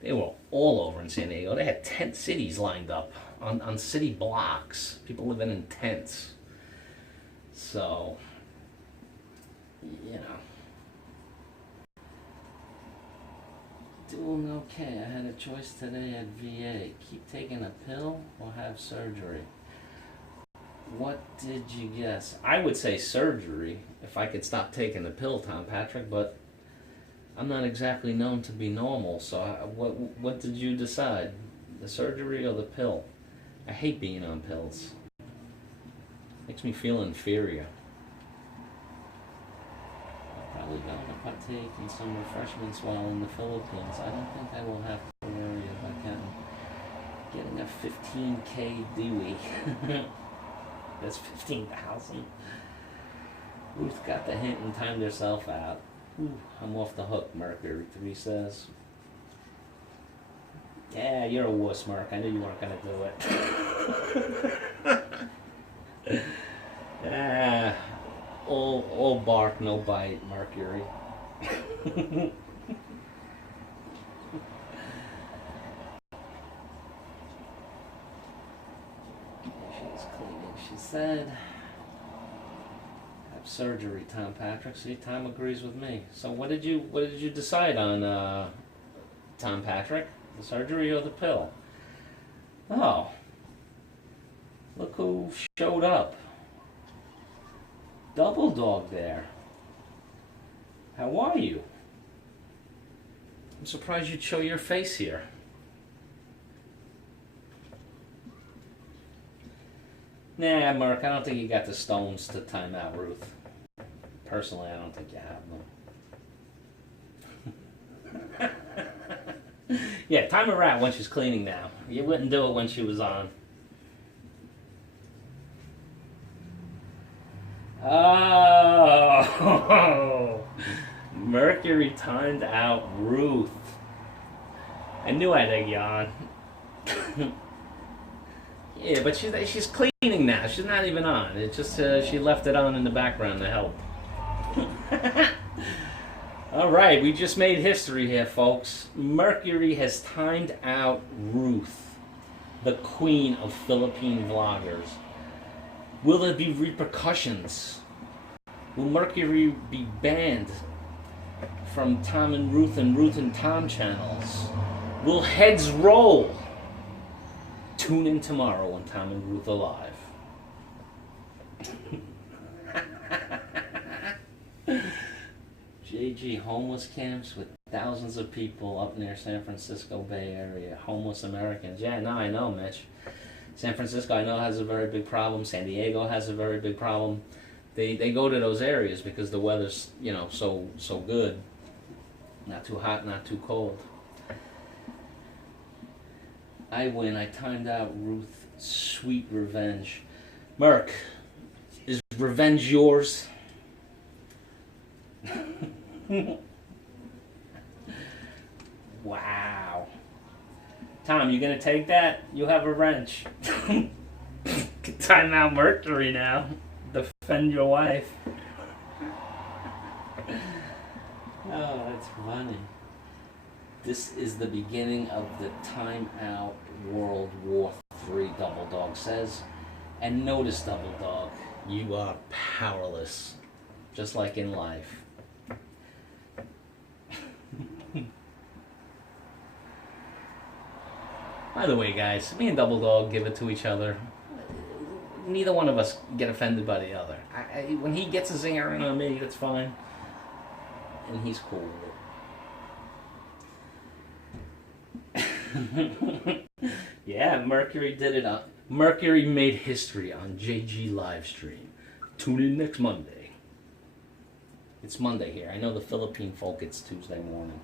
They were all over in San Diego. They had tent cities lined up on city blocks. People living in tents. So, Doing okay. I had a choice today at VA. Keep taking a pill or have surgery. What did you guess? I would say surgery if I could stop taking the pill, Tom Patrick, but I'm not exactly known to be normal, so what did you decide? The surgery or the pill? I hate being on pills. Makes me feel inferior. Probably going to partake in some refreshments while in the Philippines. I don't think I will have to worry about getting a 15K Dewey. That's 15,000. Ruth got the hint and timed herself out. Ooh, I'm off the hook, Mercury 3 says. Yeah, you're a wuss, Mark. I knew you weren't gonna do it. Ah, all bark, no bite, Mercury. She's cleaning. She said, "Have surgery, Tom Patrick." See, Tom agrees with me. So, what did you decide on, Tom Patrick? The surgery or the pill? Oh, look who showed up. Double Dog there. How are you? I'm surprised you'd show your face here. Nah, Mark, I don't think you got the stones to time out Ruth. Personally, I don't think you have them. Yeah, time her out when she's cleaning now. You wouldn't do it when she was on. Oh, Mercury timed out Ruth. I knew I'd egg you on. Yeah, but she's cleaning now. She's not even on. It's just she left it on in the background to help. All right, we just made history here, folks. Mercury has timed out Ruth, the queen of Philippine vloggers. Will there be repercussions? Will Mercury be banned from Tom and Ruth and Tom channels? Will heads roll? Tune in tomorrow on Tom and Ruth are live. Jaygee homeless camps with thousands of people up near San Francisco Bay Area. Homeless Americans. Yeah, no, I know, Mitch. San Francisco, I know, has a very big problem. San Diego has a very big problem. They go to those areas because the weather's, so good. Not too hot, not too cold. I win. I timed out Ruth. Sweet revenge. Merc, is revenge yours? Wow. Tom, you gonna take that? You have a wrench. Time out Mercury now. Defend your wife. Oh, that's funny. This is the beginning of the Time Out World War III, Double Dog says. And notice, Double Dog, you are powerless, just like in life. By the way, guys, me and Double Dog give it to each other. Neither one of us get offended by the other. When he gets a zinger in on me, that's fine. And he's cool with it. Yeah, Mercury did it up. Mercury made history on Jaygee live stream. Tune in next Monday. It's Monday here. I know the Philippine folk, it's Tuesday morning.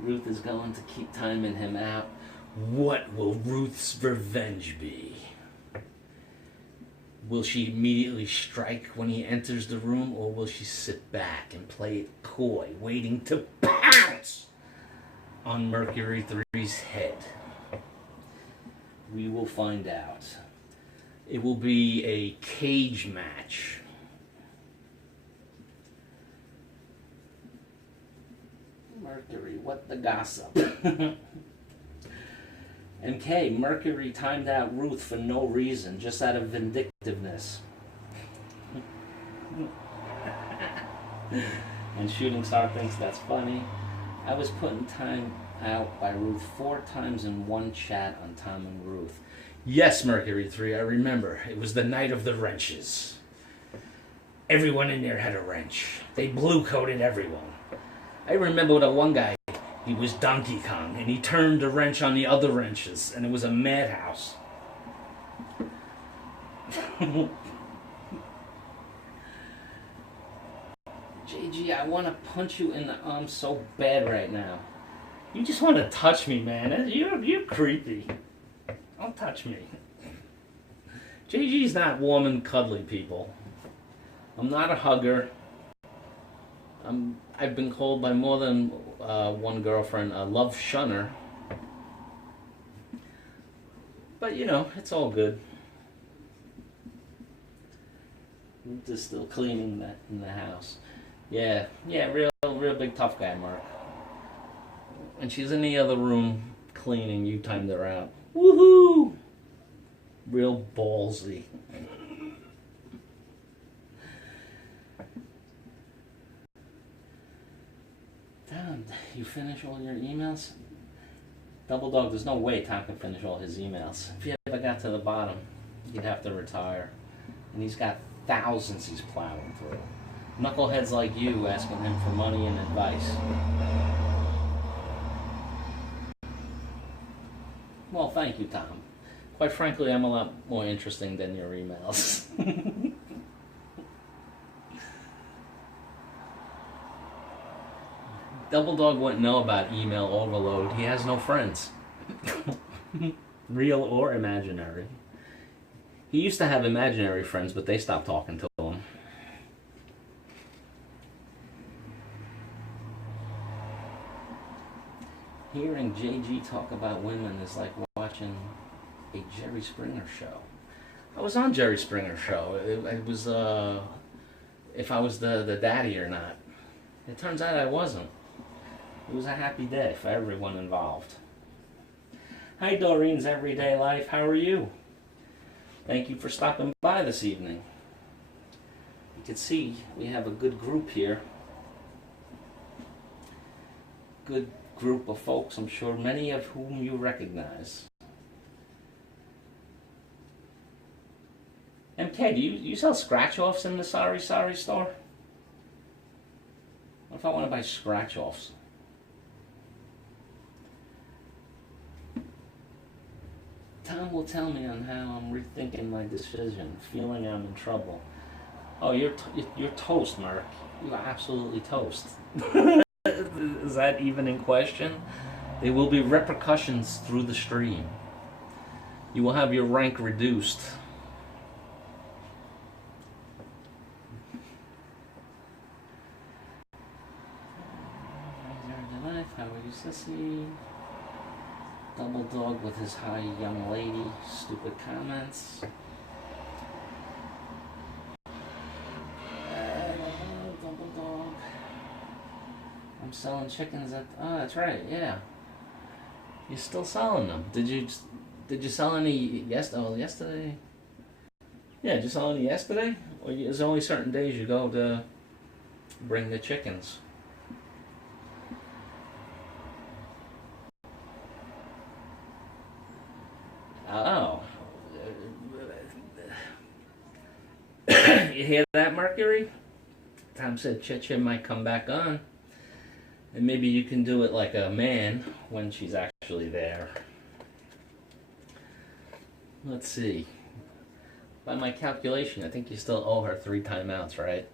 Ruth is going to keep timing him out. What will Ruth's revenge be? Will she immediately strike when he enters the room, or will she sit back and play it coy, waiting to pounce on Mercury 3's head? We will find out. It will be a cage match. Mercury, what the gossip? MK, Mercury timed out Ruth for no reason, just out of vindictiveness. And Shooting Star thinks that's funny. I was putting time out by Ruth 4 times in one chat on Tom and Ruth. Yes, Mercury 3, I remember. It was the night of the wrenches. Everyone in there had a wrench. They blue-coated everyone. I remember that one guy, he was Donkey Kong, and he turned the wrench on the other wrenches, and it was a madhouse. Jaygee, I want to punch you in the arm so bad right now. You just want to touch me, man. You're creepy. Don't touch me. Jaygee's not warm and cuddly, people. I'm not a hugger. I've been called by more than one girlfriend a love shunner. But you know, it's all good. Ruth is still cleaning that in the house. Yeah, real big tough guy, Mark. When she's in the other room cleaning, you timed her out. Woohoo! Real ballsy. Damn, you finish all your emails? Double Dog, there's no way Tom can finish all his emails. If he ever got to the bottom, he'd have to retire. And he's got thousands he's plowing through. Knuckleheads like you asking him for money and advice. Well, thank you, Tom. Quite frankly, I'm a lot more interesting than your emails. Double Dog wouldn't know about email overload. He has no friends. Real or imaginary. He used to have imaginary friends, but they stopped talking to him. Hearing Jaygee talk about women is like watching a Jerry Springer show. I was on Jerry Springer show. It was if I was the daddy or not. It turns out I wasn't. It was a happy day for everyone involved. Hi, Doreen's Everyday Life. How are you? Thank you for stopping by this evening. You can see we have a good group here. Good group of folks, I'm sure many of whom you recognize. MK, do you sell scratch-offs in the Sorry store? What if I want to buy scratch-offs? Tom will tell me on how I'm rethinking my decision, feeling I'm in trouble. Oh, you're toast, Mark. You're absolutely toast. Is that even in question? There will be repercussions through the stream. You will have your rank reduced. How are you, sissy? Double Dog with his hi young lady stupid comments. Double Dog. I'm selling chickens at. Oh, that's right. Yeah. You're still selling them. Did you sell any yesterday? Yeah, did you sell any yesterday? Or there's only certain days you go to bring the chickens. Oh. You hear that, Mercury? Tom said Chicha might come back on. And maybe you can do it like a man when she's actually there. Let's see. By my calculation, I think you still owe her 3 timeouts, right?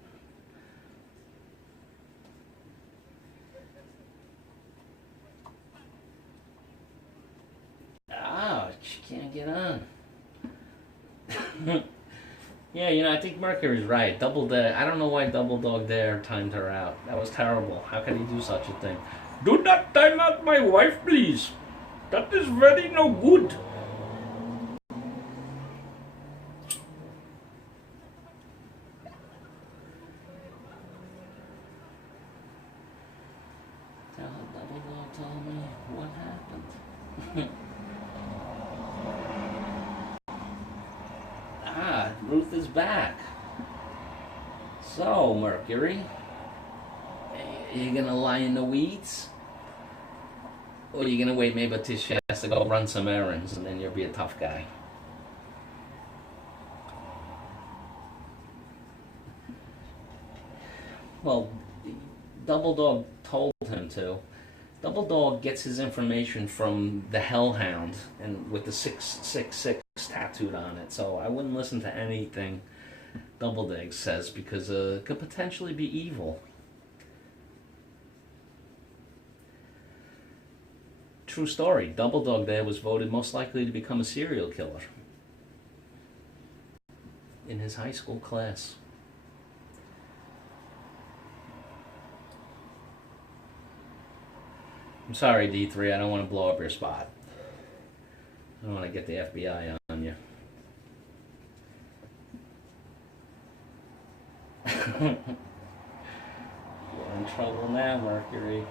She can't get on. Yeah, I think Mercury's right. Double Dare. I don't know why Double Dog Dare timed her out. That was terrible. How could he do such a thing? Do not time out my wife, please. That is very no good. Tell her Double Dog told me what happened. Ruth is back. So, Mercury, are you gonna lie in the weeds? Or are you gonna wait maybe till she has to go run some errands and then you'll be a tough guy? Well, Double Dog told him to. Double Dog gets his information from the Hellhound and with the 666 tattooed on it, so I wouldn't listen to anything Double Dog says because it could potentially be evil. True story. Double Dog there was voted most likely to become a serial killer in his high school class. I'm sorry, D3. I don't want to blow up your spot. I don't want to get the FBI on you. You're in trouble now, Mercury.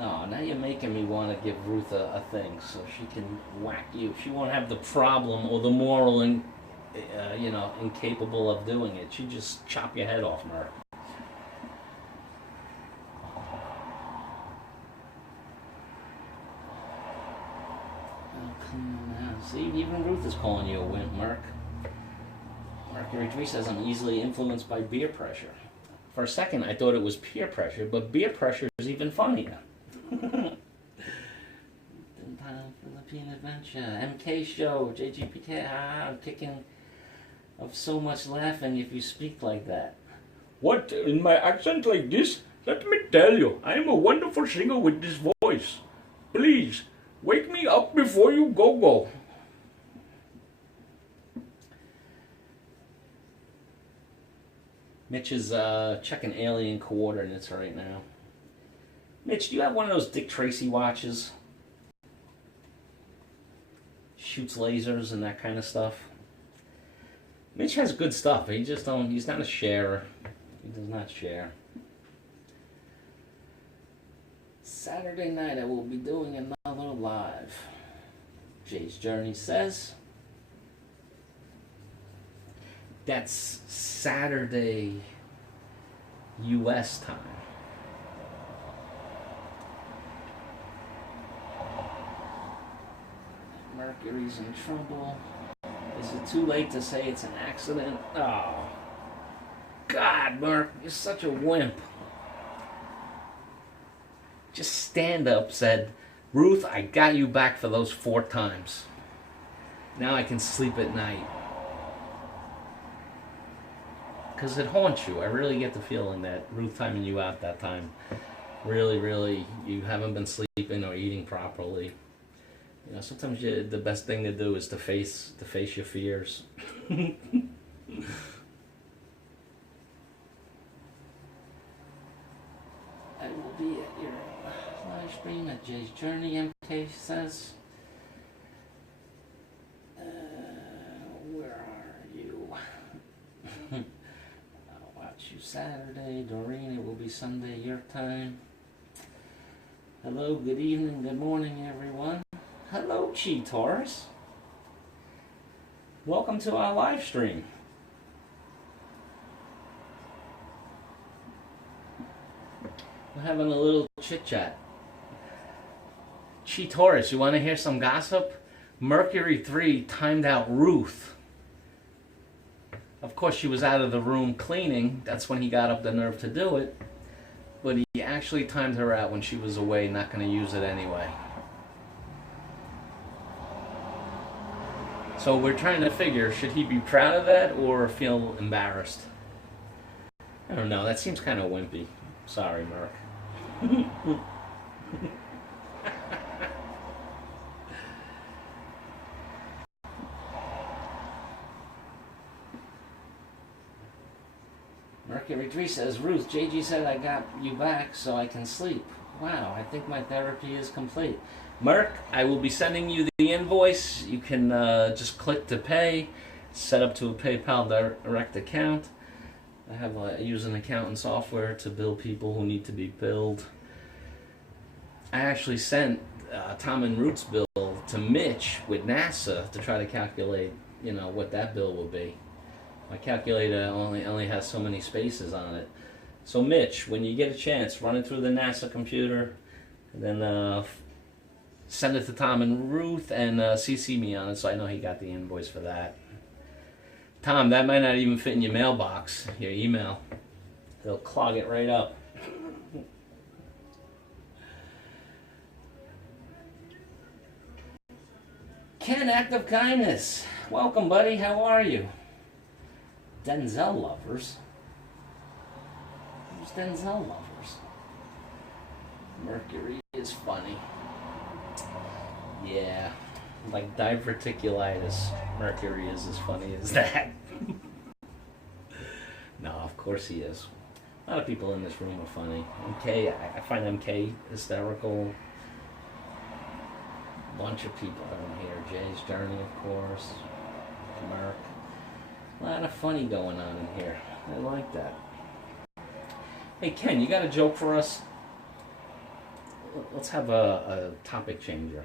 Oh, now you're making me want to give Ruth a thing so she can whack you. She won't have the problem or the moral and, incapable of doing it. She'd just chop your head off, Merc. Oh, come on now. See, even Ruth is calling you a wimp, Merc. Mercury 3 says I'm easily influenced by beer pressure. For a second, I thought it was peer pressure, but beer pressure is even funnier. Philippine adventure, MK show, JGPK. I'm kicking of so much laughing if you speak like that. What, in my accent like this? Let me tell you, I am a wonderful singer with this voice. Please, wake me up before you go. Mitch is checking alien coordinates right now. Mitch, do you have one of those Dick Tracy watches? Shoots lasers and that kind of stuff. Mitch has good stuff. He's not a sharer. He does not share. Saturday night I will be doing another live. Jay's Journey says. That's Saturday U.S. time. Mercury's in trouble. Is it too late to say it's an accident? Oh. God, Merc, you're such a wimp. Just stand up, said, Ruth, I got you back for those 4 times. Now I can sleep at night. Because it haunts you. I really get the feeling that Ruth timing you out that time, really, you haven't been sleeping or eating properly. You know, sometimes the best thing to do is to face your fears. I will be at your live stream at Jay's Journey, MK says. Where are you? I'll watch you Saturday. Doreen, it will be Sunday your time. Hello, good evening, good morning, everyone. Hello, Chi Taurus. Welcome to our live stream. We're having a little chit chat. Chi Taurus, you want to hear some gossip? Mercury 3 timed out Ruth. Of course, she was out of the room cleaning. That's when he got up the nerve to do it. But he actually timed her out when she was away, not going to use it anyway. So we're trying to figure, should he be proud of that or feel embarrassed? I don't know, that seems kind of wimpy. Sorry, Merc. Mercury 3 says, Ruth, JG said I got you back so I can sleep. Wow, I think my therapy is complete. Merc, I will be sending you the invoice. You can just click to pay, set up to a PayPal direct account. I use an accountant software to bill people who need to be billed. I actually sent Tom and Ruth's bill to Mitch with NASA to try to calculate, what that bill will be. My calculator only has so many spaces on it. So Mitch, when you get a chance, run it through the NASA computer, and then send it to Tom and Ruth, and CC me on it so I know he got the invoice for that. Tom, that might not even fit in your mailbox, your email. They'll clog it right up. Ken, act of kindness. Welcome, buddy. How are you? Denzel lovers. Who's Denzel lovers? Mercury is funny. Yeah, like diverticulitis. Mercury is as funny as that. No, of course he is. A lot of people in this room are funny. MK, I find MK hysterical. A bunch of people around here. Jay's Journey, of course. Merc. A lot of funny going on in here. I like that. Hey, Ken, you got a joke for us? Let's have a topic changer.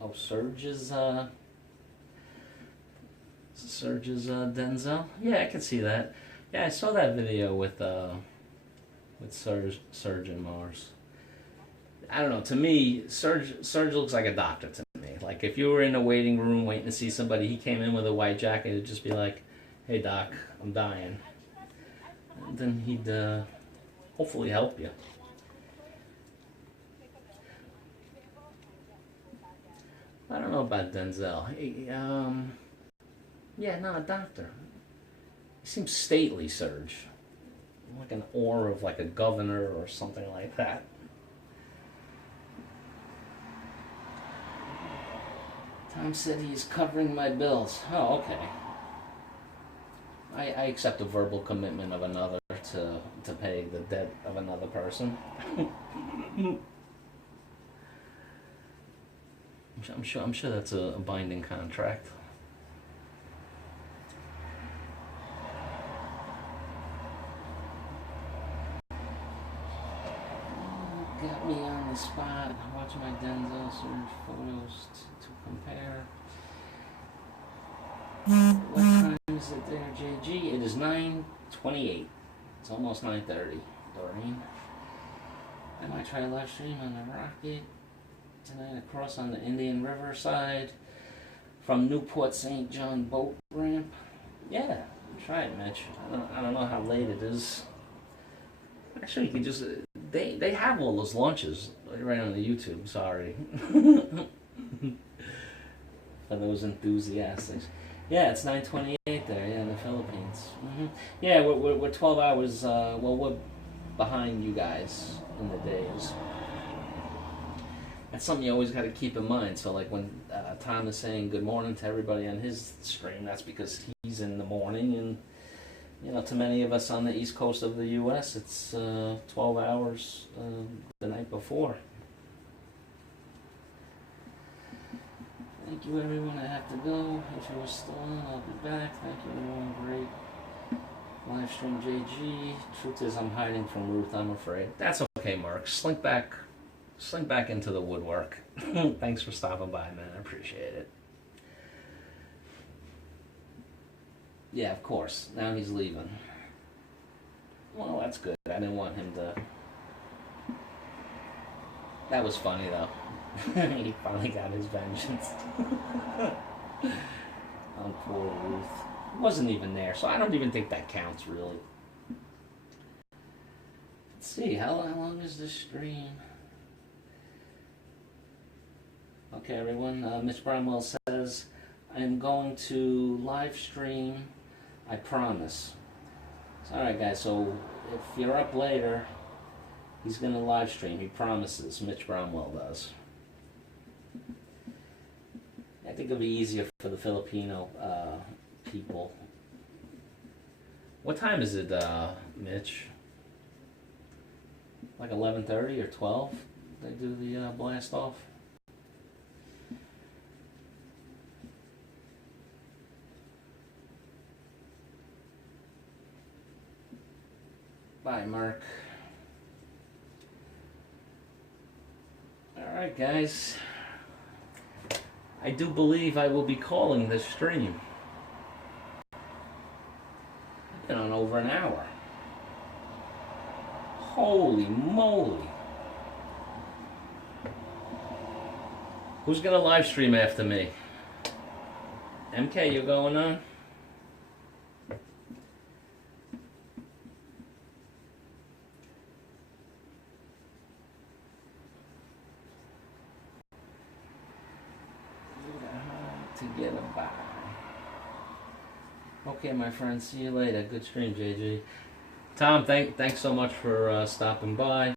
Oh, Surge's Denzel? Yeah, I can see that. Yeah, I saw that video with Surge and Mars. I don't know, to me, Surge looks like a doctor to me. Like, if you were in a waiting room waiting to see somebody, he came in with a white jacket, it'd just be like, hey doc, I'm dying. And then he'd hopefully help you. I don't know about Denzel. Yeah, not a doctor. He seems stately, Surge. Like an aura of like a governor or something like that. Tom said he's covering my bills. Oh, okay. I accept a verbal commitment of another to pay the debt of another person. I'm sure that's a binding contract. Got me on the spot. Watch my Denzel Surge photos to compare. What time is it there, JG? It is 9:28. It's almost 9:30. Doreen. I might try a live stream on the Rocket tonight across on the Indian River side from Newport St. John boat ramp. Yeah, try it, Mitch. I don't know how late it is. Actually, you can just they have all those launches right on the YouTube. Sorry, for those enthusiasts. Yeah, it's 9:28 there. Yeah, in the Philippines. Yeah, we're 12 hours. Well, we're behind you guys in the days. That's something you always got to keep in mind. So, like when Tom is saying good morning to everybody on his stream, that's because he's in the morning, and you know, to many of us on the east coast of the U.S., it's 12 hours the night before. Thank you, everyone. I have to go. If you are still on, I'll be back. Thank you, everyone. Great live stream, JG. Truth is, I'm hiding from Ruth. I'm afraid. That's okay, Mark. Slink back into the woodwork. Thanks for stopping by, man. I appreciate it. Yeah, of course. Now he's leaving. Well, that's good. I didn't want him to... That was funny, though. He finally got his vengeance. On poor Ruth. He wasn't even there, so I don't even think that counts, really. Let's see, how long is this stream? Okay, everyone. Mitch Bramwell says, I'm going to live stream, I promise. Alright, guys, so if you're up later, he's going to live stream. He promises. Mitch Bramwell does. I think it'll be easier for the Filipino people. What time is it, Mitch? Like 11:30 or 12? They do the blast off? Bye, Mark. Alright, guys. I do believe I will be calling this stream. I've been on over an hour. Holy moly. Who's gonna live stream after me? MK, you going on? To get a buy. Okay, my friend. See you later. Good stream, JG. Tom, thanks so much for stopping by.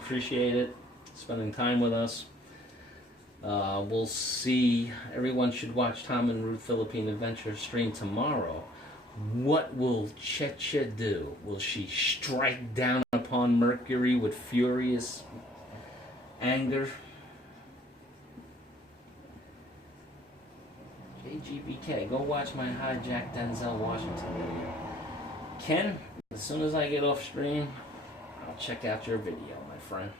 Appreciate it. Spending time with us. We'll see. Everyone should watch Tom and Ruth Philippine Adventure stream tomorrow. What will Checha do? Will she strike down upon Mercury with furious anger? JGBK, go watch my hijack Denzel Washington video. Ken, as soon as I get off stream, I'll check out your video, my friend.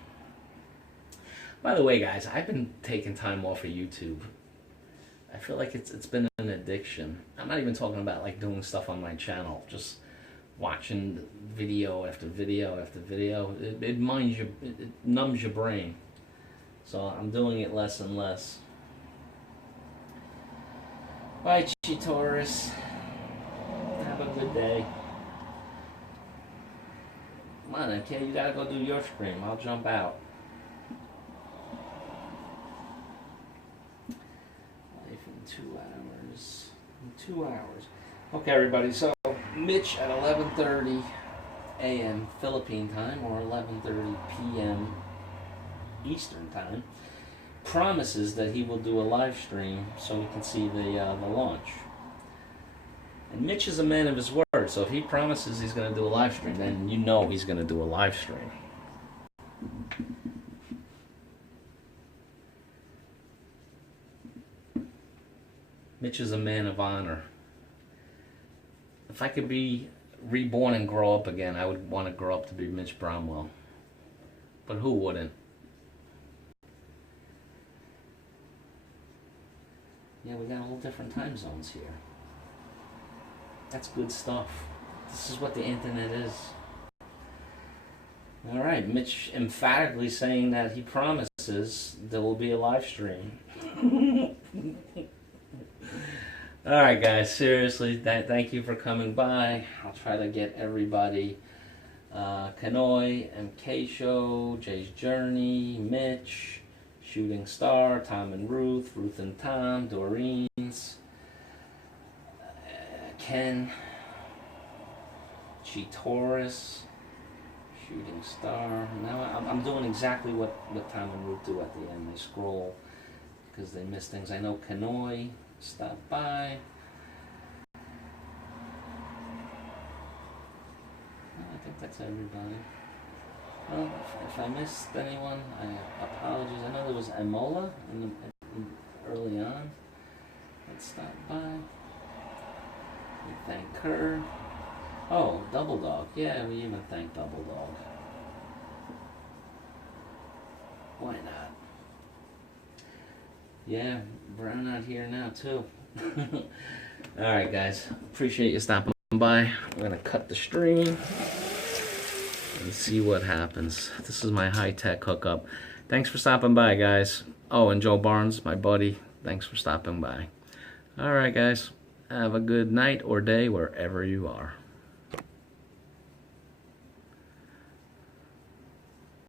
By the way, guys, I've been taking time off of YouTube. I feel like it's been an addiction. I'm not even talking about like doing stuff on my channel, just watching video after video after video. It numbs your brain. So I'm doing it less and less. Bye, Taurus. Have a good day. Come on, okay, you gotta go do your stream. I'll jump out. Life in 2 hours. In 2 hours. Okay, everybody. So Mitch at 11:30 a.m. Philippine time, or 11:30 p.m. Eastern time, promises that he will do a live stream so we can see the launch. And Mitch is a man of his word, so if he promises he's going to do a live stream, then you know he's going to do a live stream. Mitch is a man of honor. If I could be reborn and grow up again, I would want to grow up to be Mitch Bromwell. But who wouldn't? Yeah, we got all different time zones here. That's good stuff. This is what the internet is. Alright, Mitch emphatically saying that he promises there will be a live stream. Alright guys, seriously, thank you for coming by. I'll try to get everybody. Kanoi, MK Show, Jay's Journey, Mitch, Shooting Star, Tom and Ruth, Ruth and Tom, Doreen's, Ken, Taurus, Shooting Star. Now I'm doing exactly what Tom and Ruth do at the end. They scroll because they miss things. I know Kanoi stopped by. I think that's everybody. Well, if I missed anyone, I apologize. I know there was Emola early on that stopped by. We thank her. Oh, Double Dog. Yeah, we even thank Double Dog. Why not? Yeah, Brown out here now too. Alright guys, appreciate you stopping by. I'm gonna cut the stream and see what happens. This is my high-tech hookup. Thanks for stopping by, guys. Oh, and Joe Barnes, my buddy, thanks for stopping by. Alright guys, have a good night or day wherever you are.